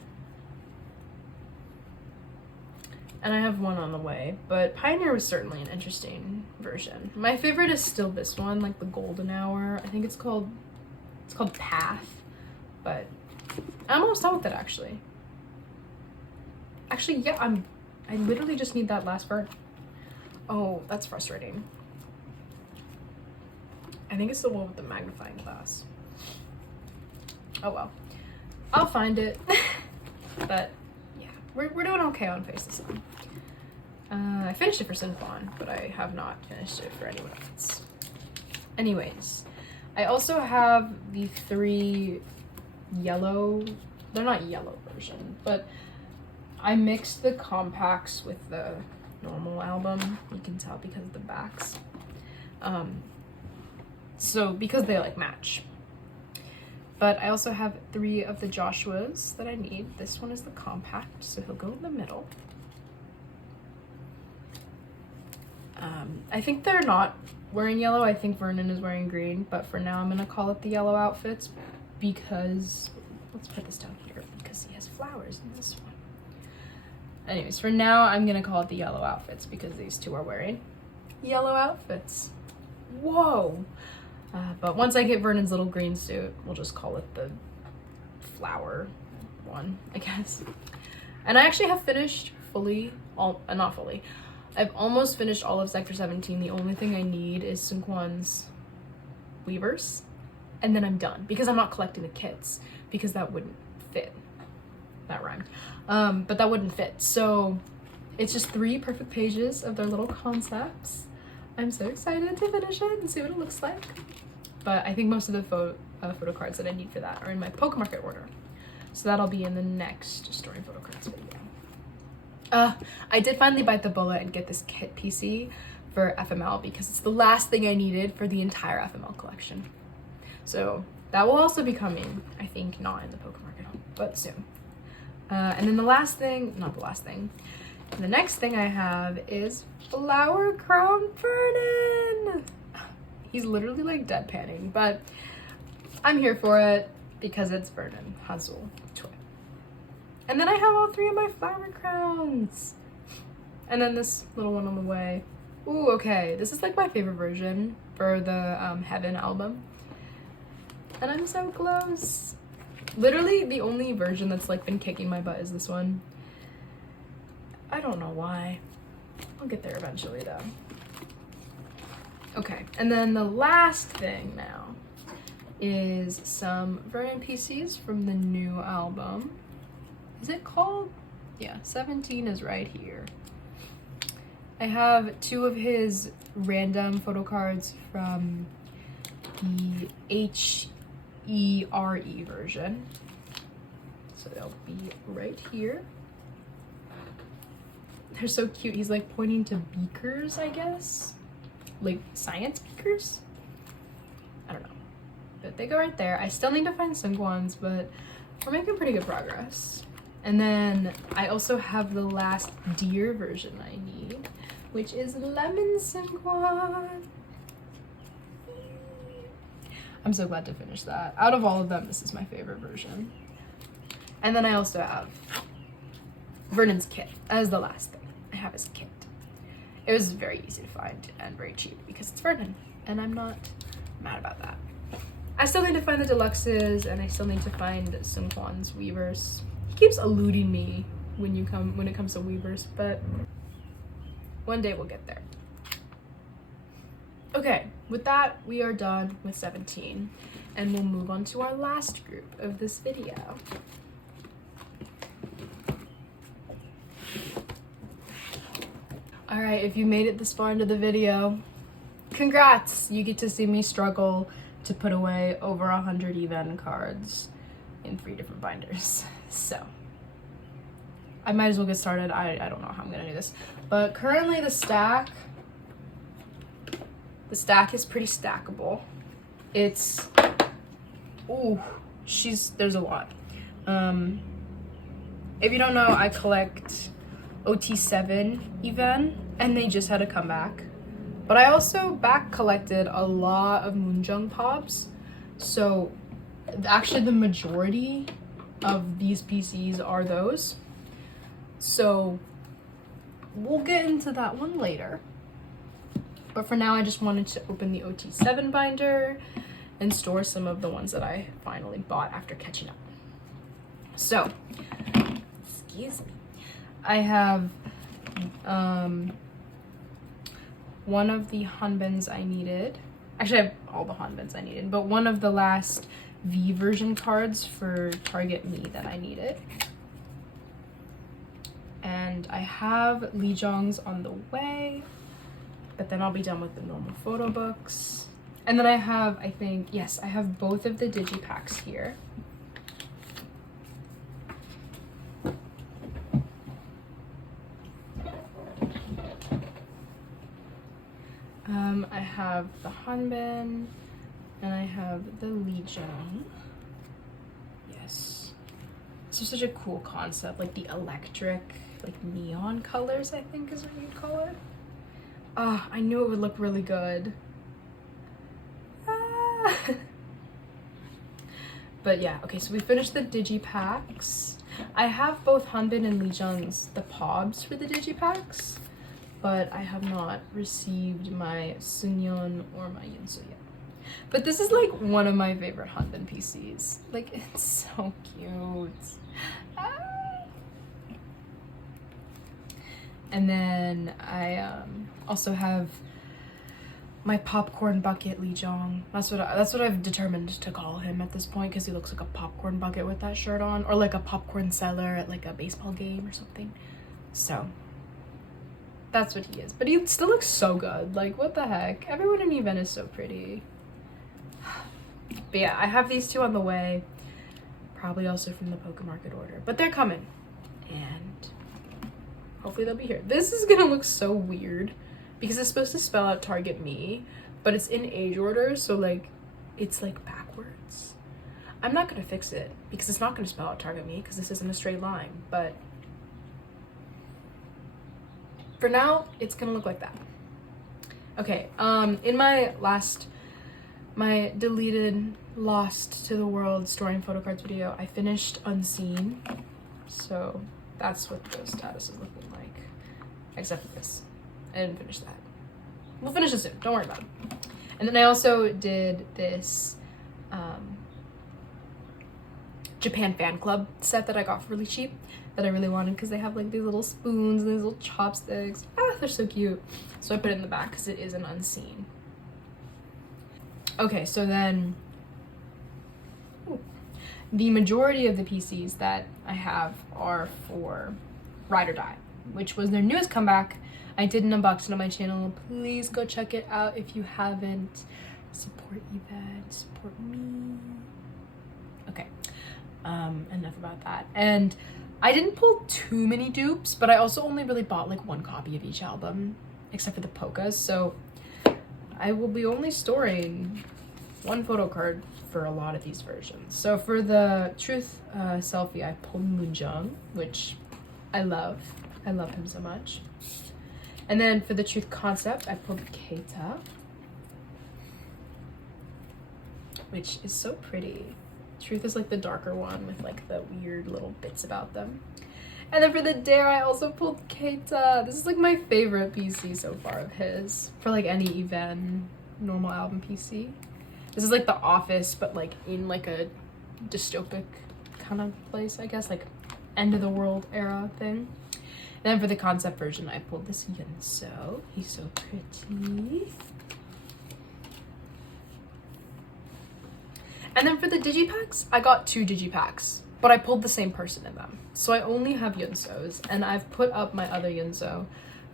And I have one on the way, but Pioneer was certainly an interesting version. My favorite is still this one, like the Golden Hour. I think it's called Path, but I'm almost done with it actually. Actually, yeah, I literally just need that last burn. Oh, that's frustrating. I think it's the one with the magnifying glass. Oh well, I'll find it. But yeah, we're doing okay on Face this time. I finished it for Sinquan, but I have not finished it for anyone else. Anyways, I also have the 3 yellow, they're not yellow version, but I mixed the compacts with the normal album. You can tell because of the backs. So because they like match. But I also have 3 of the Joshuas that I need. This one is the compact, so he'll go in the middle. I think they're not wearing yellow. I think Vernon is wearing green, but for now I'm gonna call it the yellow outfits because, let's put this down here, because he has flowers in this one. Anyways, for now I'm gonna call it the yellow outfits because these 2 are wearing yellow outfits. Whoa! But once I get Vernon's little green suit, we'll just call it the flower one, I guess. And I actually have finished fully, not fully, I've almost finished all of Sector 17. The only thing I need is Sinquan's weavers, and then I'm done, because I'm not collecting the kits, because that wouldn't fit. That rhymed. But that wouldn't fit. So it's just 3 perfect pages of their little concepts. I'm so excited to finish it and see what it looks like. But I think most of the photo cards that I need for that are in my Poke Market order. So that'll be in the next Story Photo Cards video. I did finally bite the bullet and get this kit PC for FML because it's the last thing I needed for the entire FML collection. So that will also be coming, I think, not in the Poke Market, but soon. And then the last thing, not the last thing, the next thing I have is Flower Crown Vernon. He's literally like deadpanning, but I'm here for it because it's Vernon Hazel Toy. And then I have all 3 of my flower crowns. And then this little one on the way. Ooh, okay. This is like my favorite version for the Heaven album. And I'm so close. Literally the only version that's like been kicking my butt is this one. I don't know why. I'll get there eventually though. Okay, and then the last thing now is some Vernon PCs from the new album. Is it called? Yeah, 17 is right here. I have 2 of his random photo cards from the HERE version. So they'll be right here. They're so cute. He's like pointing to beakers, I guess. Like science beakers? I don't know. But they go right there. I still need to find Sinquans, but we're making pretty good progress. And then I also have the last deer version I need, which is Lemon Sinquan. I'm so glad to finish that. Out of all of them, this is my favorite version. And then I also have Vernon's kit. That is the last thing I have his kit. It was very easy to find and very cheap because it's Vernon, and I'm not mad about that. I still need to find the deluxes, and I still need to find Sinquan's weavers. He keeps eluding me when it comes to weavers, but one day we'll get there. Okay, with that, we are done with 17, and we'll move on to our last group of this video. All right, if you made it this far into the video, congrats! You get to see me struggle to put away over 100 evnne cards in 3 different binders. So, I might as well get started. I don't know how I'm gonna do this. But currently the stack is pretty stackable. It's, ooh, there's a lot. If you don't know, I collect OT7 evnne, and they just had a comeback. But I also back collected a lot of Moonjung pobs. So actually the majority of these PCs are those. So we'll get into that one later. But for now, I just wanted to open the OT7 binder and store some of the ones that I finally bought after catching up. So, excuse me. I have one of the enhypens I needed. Actually, I have all the enhypens I needed, but one of the last V version cards for Target Me that I needed. And I have Lijongs on the way, but then I'll be done with the normal photo books. And then I have, I think, yes, I have both of the digipacks here. I have the enhypen, and I have the Lijong. Yes. This is such a cool concept, like the electric, like neon colors, I think is what you'd call it. Ah, I knew it would look really good. Ah. But yeah, okay, so we finished the digipacks. I have both enhypen and Lijongs, the pobs for the digipacks, but I have not received my Sunyeon or my Yunso yet. But this is like one of my favorite enhypen PCs. Like, it's so cute. Ah. And then I also have my popcorn bucket Lijong. That's what I've determined to call him at this point, because he looks like a popcorn bucket with that shirt on, or like a popcorn seller at like a baseball game or something. So that's what he is. But he still looks so good. Like, what the heck? Everyone in evnne is so pretty. But yeah, I have these two on the way. Probably also from the Poke Market order. But they're coming. And hopefully they'll be here. This is gonna look so weird because it's supposed to spell out Target Me, but it's in age order, so like it's like backwards. I'm not gonna fix it because it's not gonna spell out Target Me because this isn't a straight line, but for now it's gonna look like that. Okay, in my deleted Lost to the World storing photocards video, I finished Unseen, so that's what the status is looking like, except for this. I didn't finish that. We'll finish it soon, don't worry about it. And then I also did this Japan fan club set that I got for really cheap that I really wanted because they have like these little spoons and these little chopsticks. Ah, they're so cute. So I put it in the back because it is an Unseen. Okay, so then the majority of the PCs that I have are for Ride or Die, which was their newest comeback. I did an unboxing on my channel. Please go check it out if you haven't. Support evnne, support me. Okay, enough about that. And I didn't pull too many dupes, but I also only really bought like one copy of each album, except for the polkas. So I will be only storing one photo card for a lot of these versions. So for the Truth selfie, I pulled Moonjung, which I love. I love him so much. And then for the Truth concept, I pulled Keita, which is so pretty. Truth is like the darker one with like the weird little bits about them. And then for the Dare, I also pulled Keita. This is like my favorite PC so far of his for like any evnne normal album PC. This is like The Office, but like in like a dystopic kind of place, I guess, like end of the world era thing. And then for the concept version, I pulled this Yunso. He's so pretty. And then for the digipacks, I got 2 digipacks, but I pulled the same person in them. So I only have Yunsos, and I've put up my other Yunso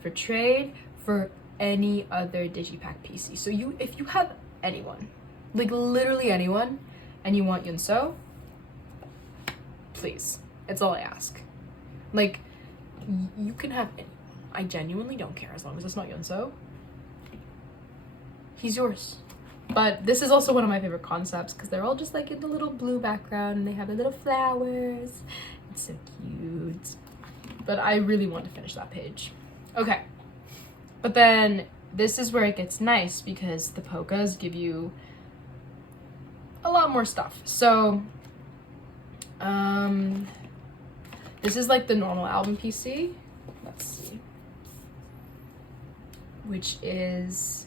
for trade for any other digipack PC. So if you have anyone, like literally anyone, and you want Yunso, please. It's all I ask. Like, you can have anyone. I genuinely don't care as long as it's not Yunso. He's yours. But this is also one of my favorite concepts because they're all just like in the little blue background and they have the little flowers. It's so cute. But I really want to finish that page. Okay. But then this is where it gets nice because the polkas give you a lot more stuff. So This is like the normal album PC. Let's see. Which is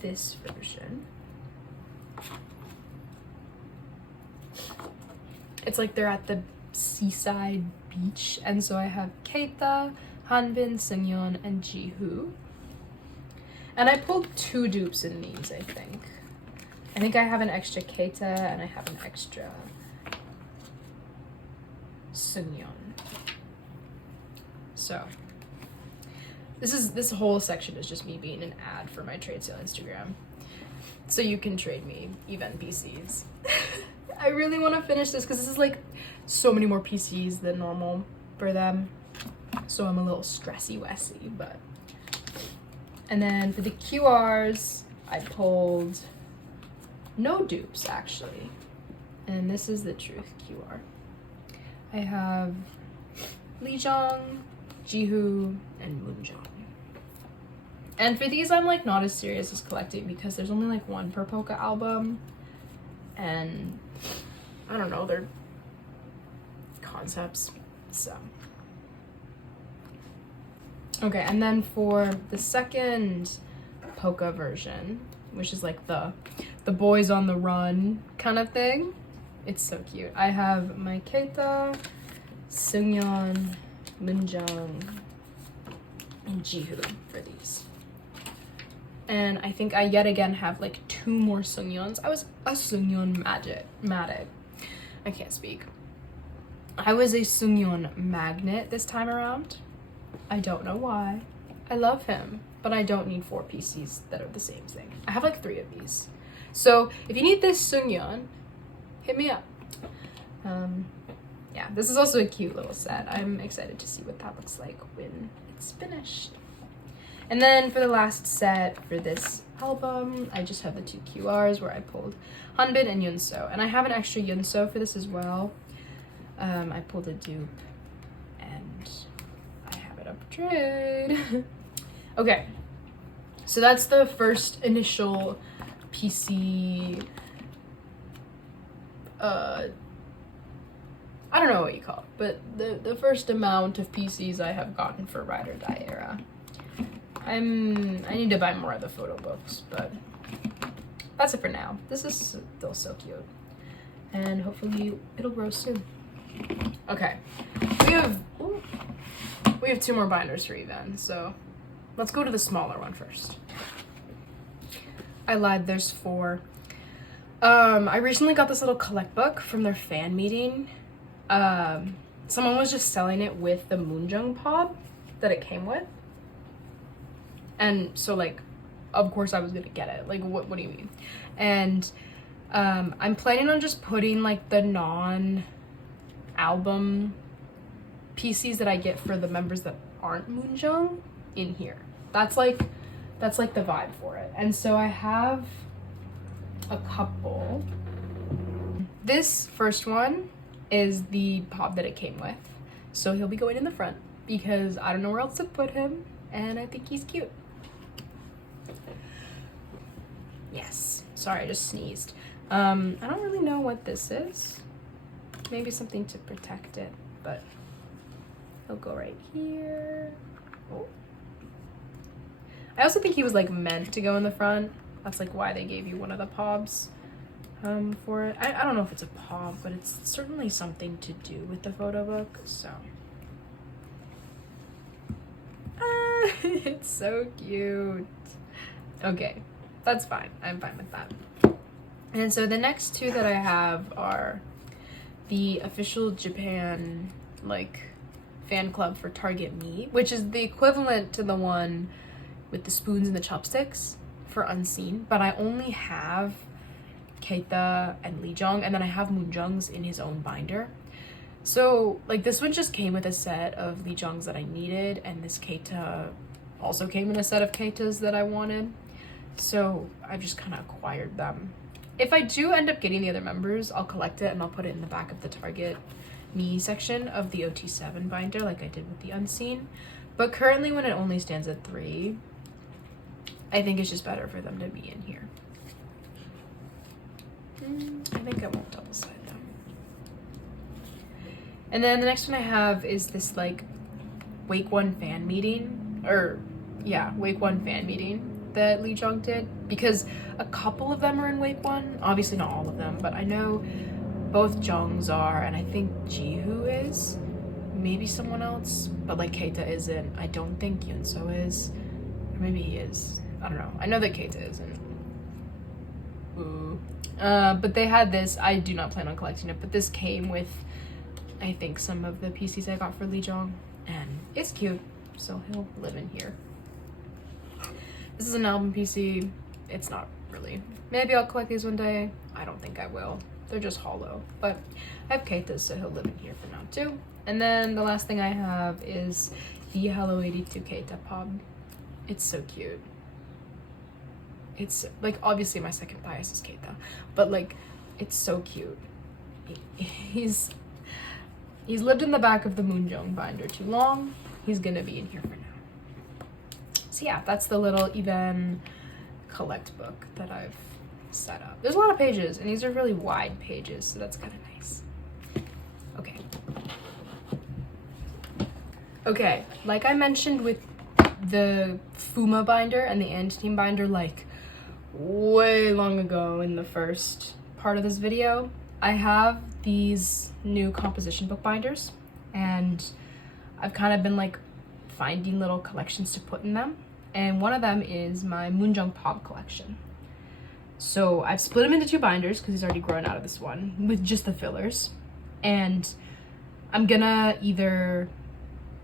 this version. It's like they're at the seaside beach, and so I have Keita, Hanbin, Seungyeon, and Jihoo. And I pulled 2 dupes in these, I think. I think I have an extra Keita and I have an extra Seungyeon. So this whole section is just me being an ad for my trade sale Instagram. So you can trade me event PCs. I really want to finish this because this is like so many more PCs than normal for them. So I'm a little stressy-wessy, but. And then for the QRs, I pulled no dupes actually. And this is the truth QR. I have Lee-jung, Jihoo, and Moonjung. And for these, I'm like not as serious as collecting because there's only like 1 per Polka album. And I don't know, they're concepts, so. Okay, and then for the second Polka version, which is like the boys on the run kind of thing, it's so cute. I have my Keita, Seungyeon, Moonjung, and Jihoo for these. And I think I yet again have like 2 more Seungyeons. I was a Seungyeon matic. I can't speak. I was a Seungyeon magnet this time around. I don't know why. I love him, but I don't need 4 PCs that are the same thing. I have like 3 of these. So if you need this Seungyeon, hit me up. Yeah, this is also a cute little set. I'm excited to see what that looks like when it's finished. And then for the last set for this album, I just have the 2 QRs where I pulled Hanbin and Yunso. And I have an extra Yunso for this as well. I pulled a dupe and I have it up for trade. Okay, so that's the first initial PC, I don't know what you call it, but the first amount of PCs I have gotten for Ride or Die era. I need to buy more of the photo books, but that's it for now. This is still so cute. And hopefully it'll grow soon. Okay, we have 2 more binders for event, so let's go to the smaller one first. I lied, there's 4. I recently got this little collect book from their fan meeting. Someone was just selling it with the Moonjung pob that it came with. And so like, of course I was gonna get it. Like, what do you mean? And I'm planning on just putting like the non-album PCs that I get for the members that aren't Moonjung in here. That's like the vibe for it. And so I have a couple. This first one is the pob that it came with. So he'll be going in the front because I don't know where else to put him and I think he's cute. Yes, sorry, I just sneezed. I don't really know what this is. Maybe something to protect it, but he'll go right here. Oh. I also think he was like meant to go in the front. That's like why they gave you one of the pobs for it. I don't know if it's a pob, but it's certainly something to do with the photo book, so. It's so cute. Okay, that's fine. I'm fine with that. And so the next 2 that I have are the official Japan like fan club for Target Me, which is the equivalent to the one with the spoons and the chopsticks for Unseen, but I only have Keita and Lee-jung, and then I have Moonjung's in his own binder. So like this one just came with a set of Lee-jung's that I needed, and this Keita also came in a set of Keitas that I wanted. So I've just kind of acquired them. If I do end up getting the other members, I'll collect it and I'll put it in the back of the Target Me section of the OT7 binder like I did with the Unseen. But currently when it only stands at 3, I think it's just better for them to be in here. I think I won't double side them. And then the next one I have is this like Wake One fan meeting, or yeah, Wake One fan meeting that Lee Jong did, because a couple of them are in Wake One, obviously not all of them, but I know both Jongs are, and I think Jihu is, maybe someone else, but like Keita isn't. I don't think Yunso is, or maybe he is, I don't know. I know that Keita isn't. Ooh. But they had this, I do not plan on collecting it, but this came with, I think, some of the PCs I got for Lee Jong, and it's cute, so he'll live in here. This is an album PC. It's not really. Maybe I'll collect these one day. I don't think I will. They're just hollow, but I have Keita's, so he'll live in here for now too. And then the last thing I have is the Hello 82 Keita Pob. It's so cute. It's like, obviously my second bias is Keita, but like, it's so cute. He's lived in the back of the Moonjong binder too long. He's gonna be in here for now. So yeah, that's the little evnne collect book that I've set up. There's a lot of pages, and these are really wide pages, so that's kind of nice. Okay. Okay, like I mentioned with the Fuma binder and the Antiteam binder, like way long ago in the first part of this video, I have these new composition book binders, and I've kind of been like finding little collections to put in them, and one of them is my Moonjong Pob collection. So I've split him into two binders because he's already grown out of this one with just the fillers, and I'm gonna either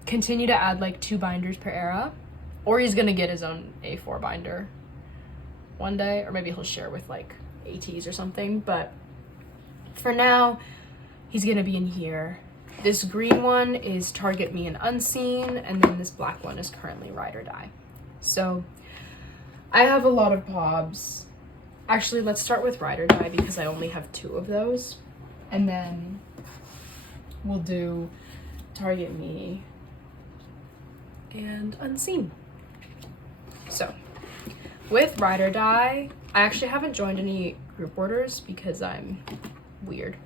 continue to add like 2 binders per era, or he's gonna get his own A4 binder one day, or maybe he'll share with like ATs or something, but for now he's gonna be in here. This green one is Target Me and Unseen, and then this black one is currently Ride or Die. So I have a lot of pobs. Actually, let's start with Ride or Die because I only have 2 of those, and then we'll do Target Me and Unseen. So with Ride or Die, I actually haven't joined any group orders because I'm weird,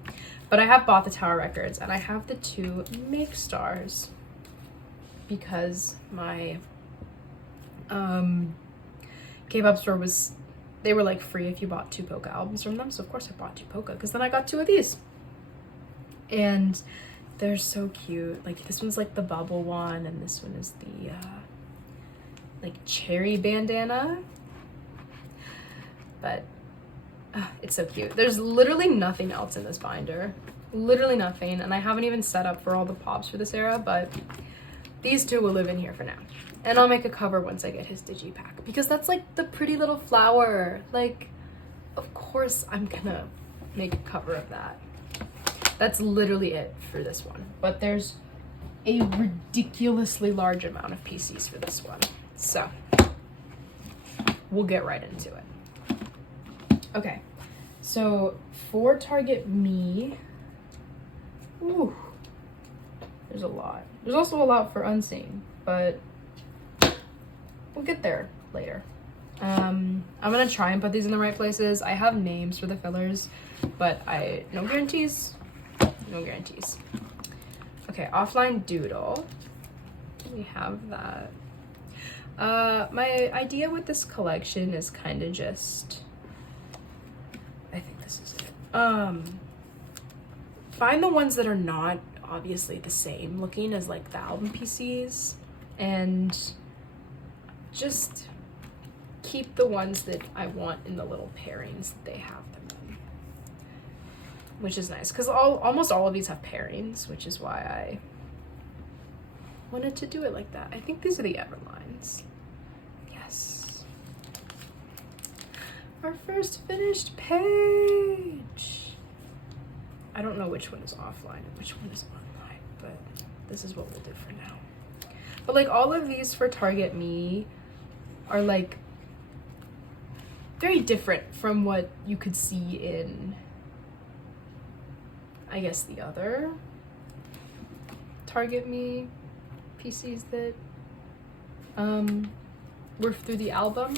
but I have bought the Tower Records, and I have the 2 Make Stars because my K-pop store they were like free if you bought 2 Polka albums from them, so of course I bought 2 Polka because then I got 2 of these, and they're so cute. Like this one's like the bubble one, and this one is the like cherry bandana, but it's so cute. There's literally nothing else in this binder, literally nothing, and I haven't even set up for all the pobs for this era, but these 2 will live in here for now, and I'll make a cover once I get his digipack because that's like the pretty little flower. Like, of course I'm gonna make a cover of that. That's literally it for this one, but there's a ridiculously large amount of PCs for this one, so we'll get right into it. Okay, so for Target Me, ooh, there's a lot. There's also a lot for Unseen, but we'll get there later. I'm gonna try and put these in the right places. I have names for the fillers, but no guarantees, no guarantees. Okay, Offline Doodle, we have that. My idea with this collection is kind of just, I think this is it. Find the ones that are not obviously the same looking as like the album PCs, and just keep the ones that I want in the little pairings that they have them in, which is nice because almost all of these have pairings, which is why I wanted to do it like that. I think these are the Everlines. Yes. Our first finished page. I don't know which one is offline and which one is online, but this is what we'll do for now. But like all of these for Target Me are like very different from what you could see in, I guess, the other Target Me PCs that were through the album.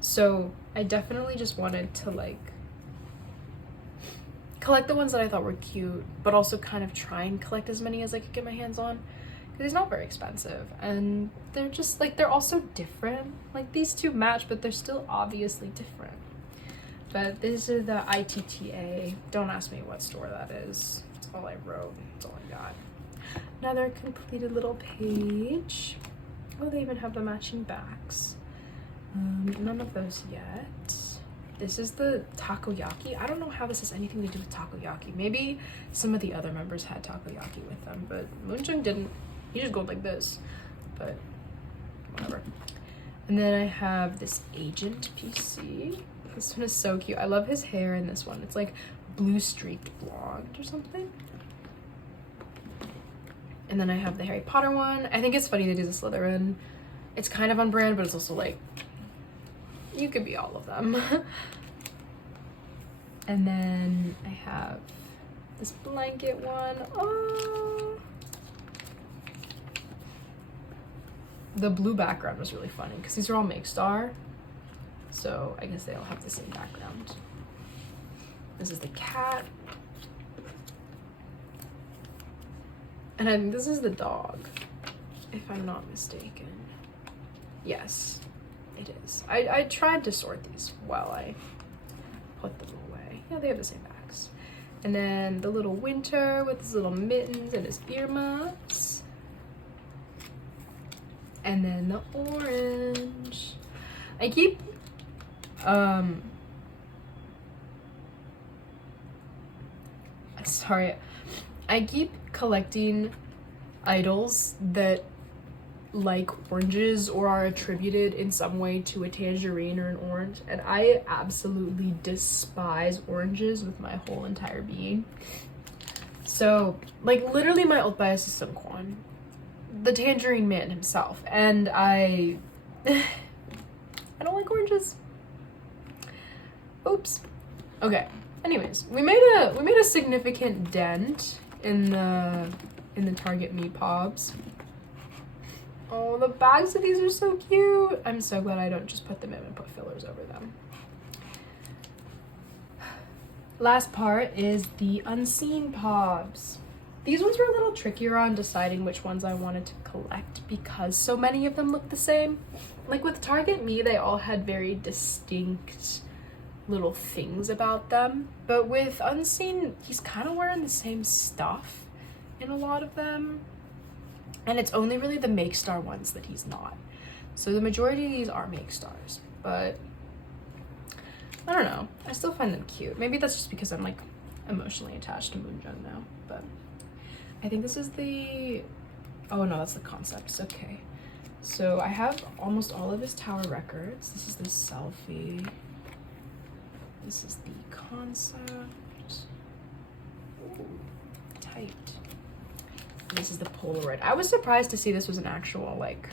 So I definitely just wanted to like collect the ones that I thought were cute, but also kind of try and collect as many as I could get my hands on, because it's not very expensive, and they're just like, they're also different. Like these two match, but they're still obviously different. But this is the ITTA. Don't ask me what store that is. That's all I wrote. That's all I got. Another completed little page. Oh, they even have the matching backs. None of those yet. This is the takoyaki. I don't know how this has anything to do with takoyaki. Maybe some of the other members had takoyaki with them, but Moonjung didn't. He just goes like this, but whatever. And then I have this agent PC. This one is so cute. I love his hair in this one. It's like blue streaked blonde or something. And then I have the Harry Potter one. I think it's funny they do the Slytherin. It's kind of on brand, but it's also like, you could be all of them. And then I have this blanket one. Oh. The blue background was really funny because these are all Make Star. So I guess they all have the same background. This is the cat. And I think this is the dog, if I'm not mistaken. Yes, it is. I tried to sort these while I put them away. Yeah, they have the same backs. And then the little Winter with his little mittens and his earmuffs. And then the orange. I keep sorry, I keep collecting idols that like oranges or are attributed in some way to a tangerine or an orange, and I absolutely despise oranges with my whole entire being. So like literally my ult bias is Sun Quan, the tangerine man himself, and I don't like oranges. Oops. Okay. Anyways, we made a significant dent in the Target Me pobs. Oh, the bags of these are so cute. I'm so glad I don't just put them in and put fillers over them. Last part is the unseen pobs. These ones were a little trickier on deciding which ones I wanted to collect because so many of them look the same. Like with Target Me, they all had very distinct little things about them, but with Unseen, he's kind of wearing the same stuff in a lot of them, and it's only really the Make Star ones that he's not. So the majority of these are Make Stars, but I don't know, I still find them cute. Maybe that's just because I'm like emotionally attached to Moonjung now, but I think this is the, oh no, that's the concepts. Okay, so I have almost all of his tower records. This is the selfie. This is the concept. Ooh, tight. And this is the Polaroid. I was surprised to see this was an actual like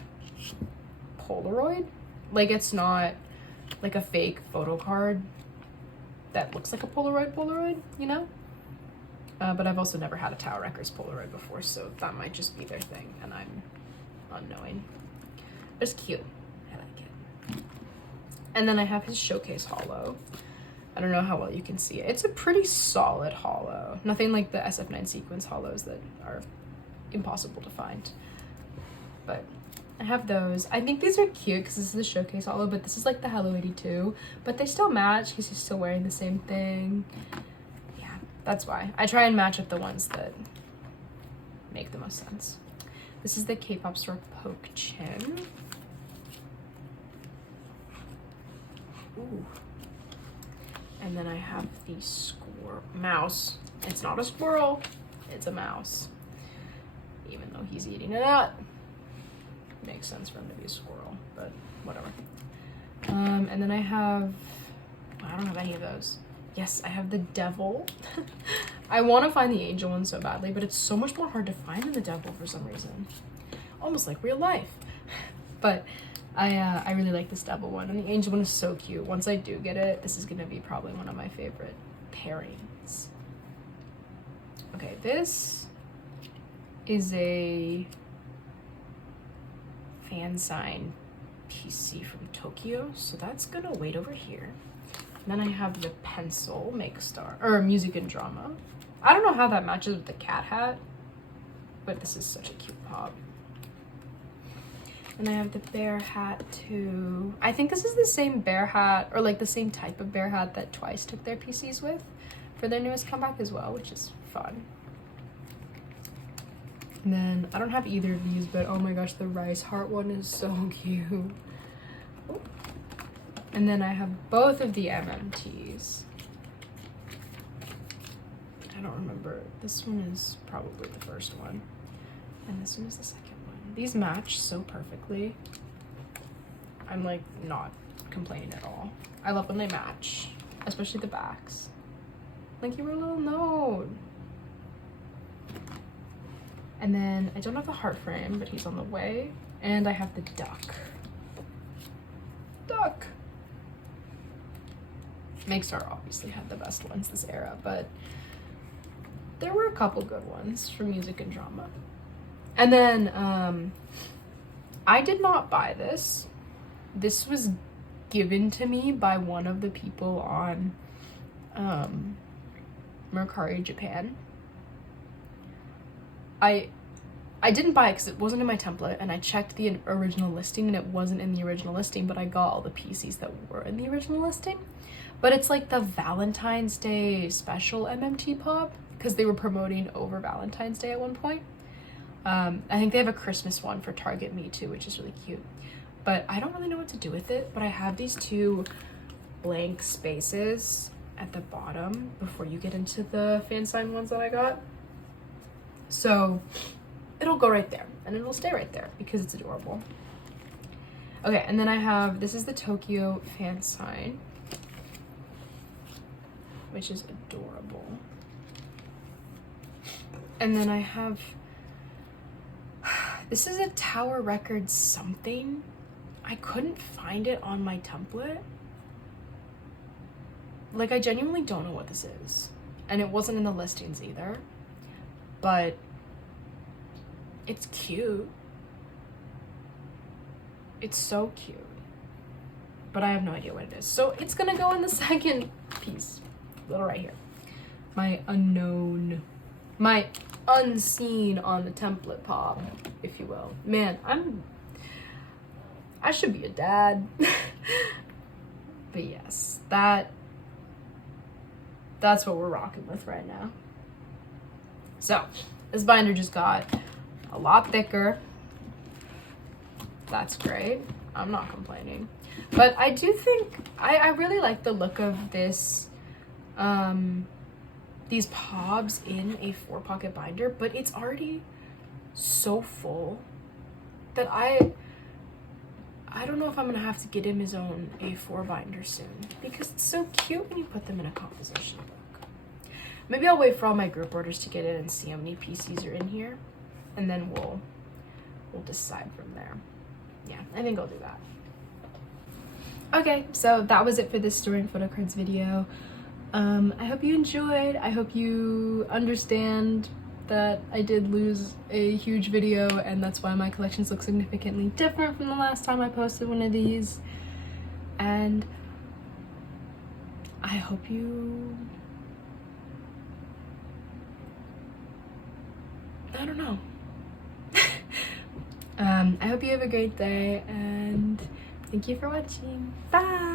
Polaroid. Like it's not like a fake photo card that looks like a Polaroid, you know? But I've also never had a Tower Records Polaroid before, so that might just be their thing, and I'm unknowing. It's cute. I like it. And then I have his showcase holo. I don't know how well you can see it. It's a pretty solid holo. Nothing like the SF9 sequence holos that are impossible to find. But I have those. I think these are cute because this is the showcase holo, but this is like the Hello 82. But they still match because he's still wearing the same thing. Yeah, that's why. I try and match up the ones that make the most sense. This is the K-pop store Poke Chin. Ooh. And then I have the mouse. It's not a squirrel, it's a mouse. Even though he's eating it up. Makes sense for him to be a squirrel, but whatever. And then I don't have any of those. Yes, I have the devil. I want to find the angel one so badly, but it's so much more hard to find than the devil for some reason. Almost like real life. But I really like this devil one, and the angel one is so cute. Once I do get it, this is gonna be probably one of my favorite pairings. Okay, this is a fan sign PC from Tokyo, so that's gonna wait over here. Then I have the pencil Make Star, or Music and Drama. I don't know how that matches with the cat hat, but this is such a cute pop. And I have the bear hat too. I think this is the same bear hat, or like the same type of bear hat that Twice took their PCs with for their newest comeback as well, which is fun. And then I don't have either of these, but oh my gosh, the rice heart one is so cute. And then I have both of the MMTs. I don't remember. This one is probably the first one, and this one is the second one. These match so perfectly. I'm like not complaining at all. I love when they match, especially the backs. Like you were a little node. And then I don't have the heart frame, but he's on the way. And I have the duck. Duck. Make Star obviously had the best ones this era, but there were a couple good ones for Music and Drama. And then I did not buy this. This was given to me by one of the people on Mercari Japan. I didn't buy it because it wasn't in my template, and I checked the original listing and it wasn't in the original listing, but I got all the PCs that were in the original listing. But it's like the Valentine's Day special MMT pop, because they were promoting over Valentine's Day at one point. I think they have a Christmas one for Target Me too, which is really cute. But I don't really know what to do with it, but I have these two blank spaces at the bottom before you get into the fan sign ones that I got. So it'll go right there, and it'll stay right there because it's adorable. Okay, and then I have, this is the Tokyo fan sign, which is adorable. And then I have, this is a Tower Records something. I couldn't find it on my template. Like, I genuinely don't know what this is. And it wasn't in the listings either. But it's cute. It's so cute. But I have no idea what it is. So it's gonna go in the second piece. Little right here. My unknown, my unseen on the template pop, if you will. Man, I should be a dad. But yes, that's what we're rocking with right now. So this binder just got a lot thicker. That's great. I'm not complaining. But I do think I really like the look of this these pobs in a 4-pocket binder, but it's already so full that I don't know if I'm gonna have to get him his own A4 binder soon, because it's so cute when you put them in a composition book. Maybe I'll wait for all my group orders to get in and see how many PCs are in here, and then we'll decide from there. Yeah, I think I'll do that. Okay, so that was it for this story and photocards video. I hope you enjoyed. I hope you understand that I did lose a huge video, and that's why my collections look significantly different from the last time I posted one of these. And I hope you, I don't know. I hope you have a great day, and thank you for watching. Bye!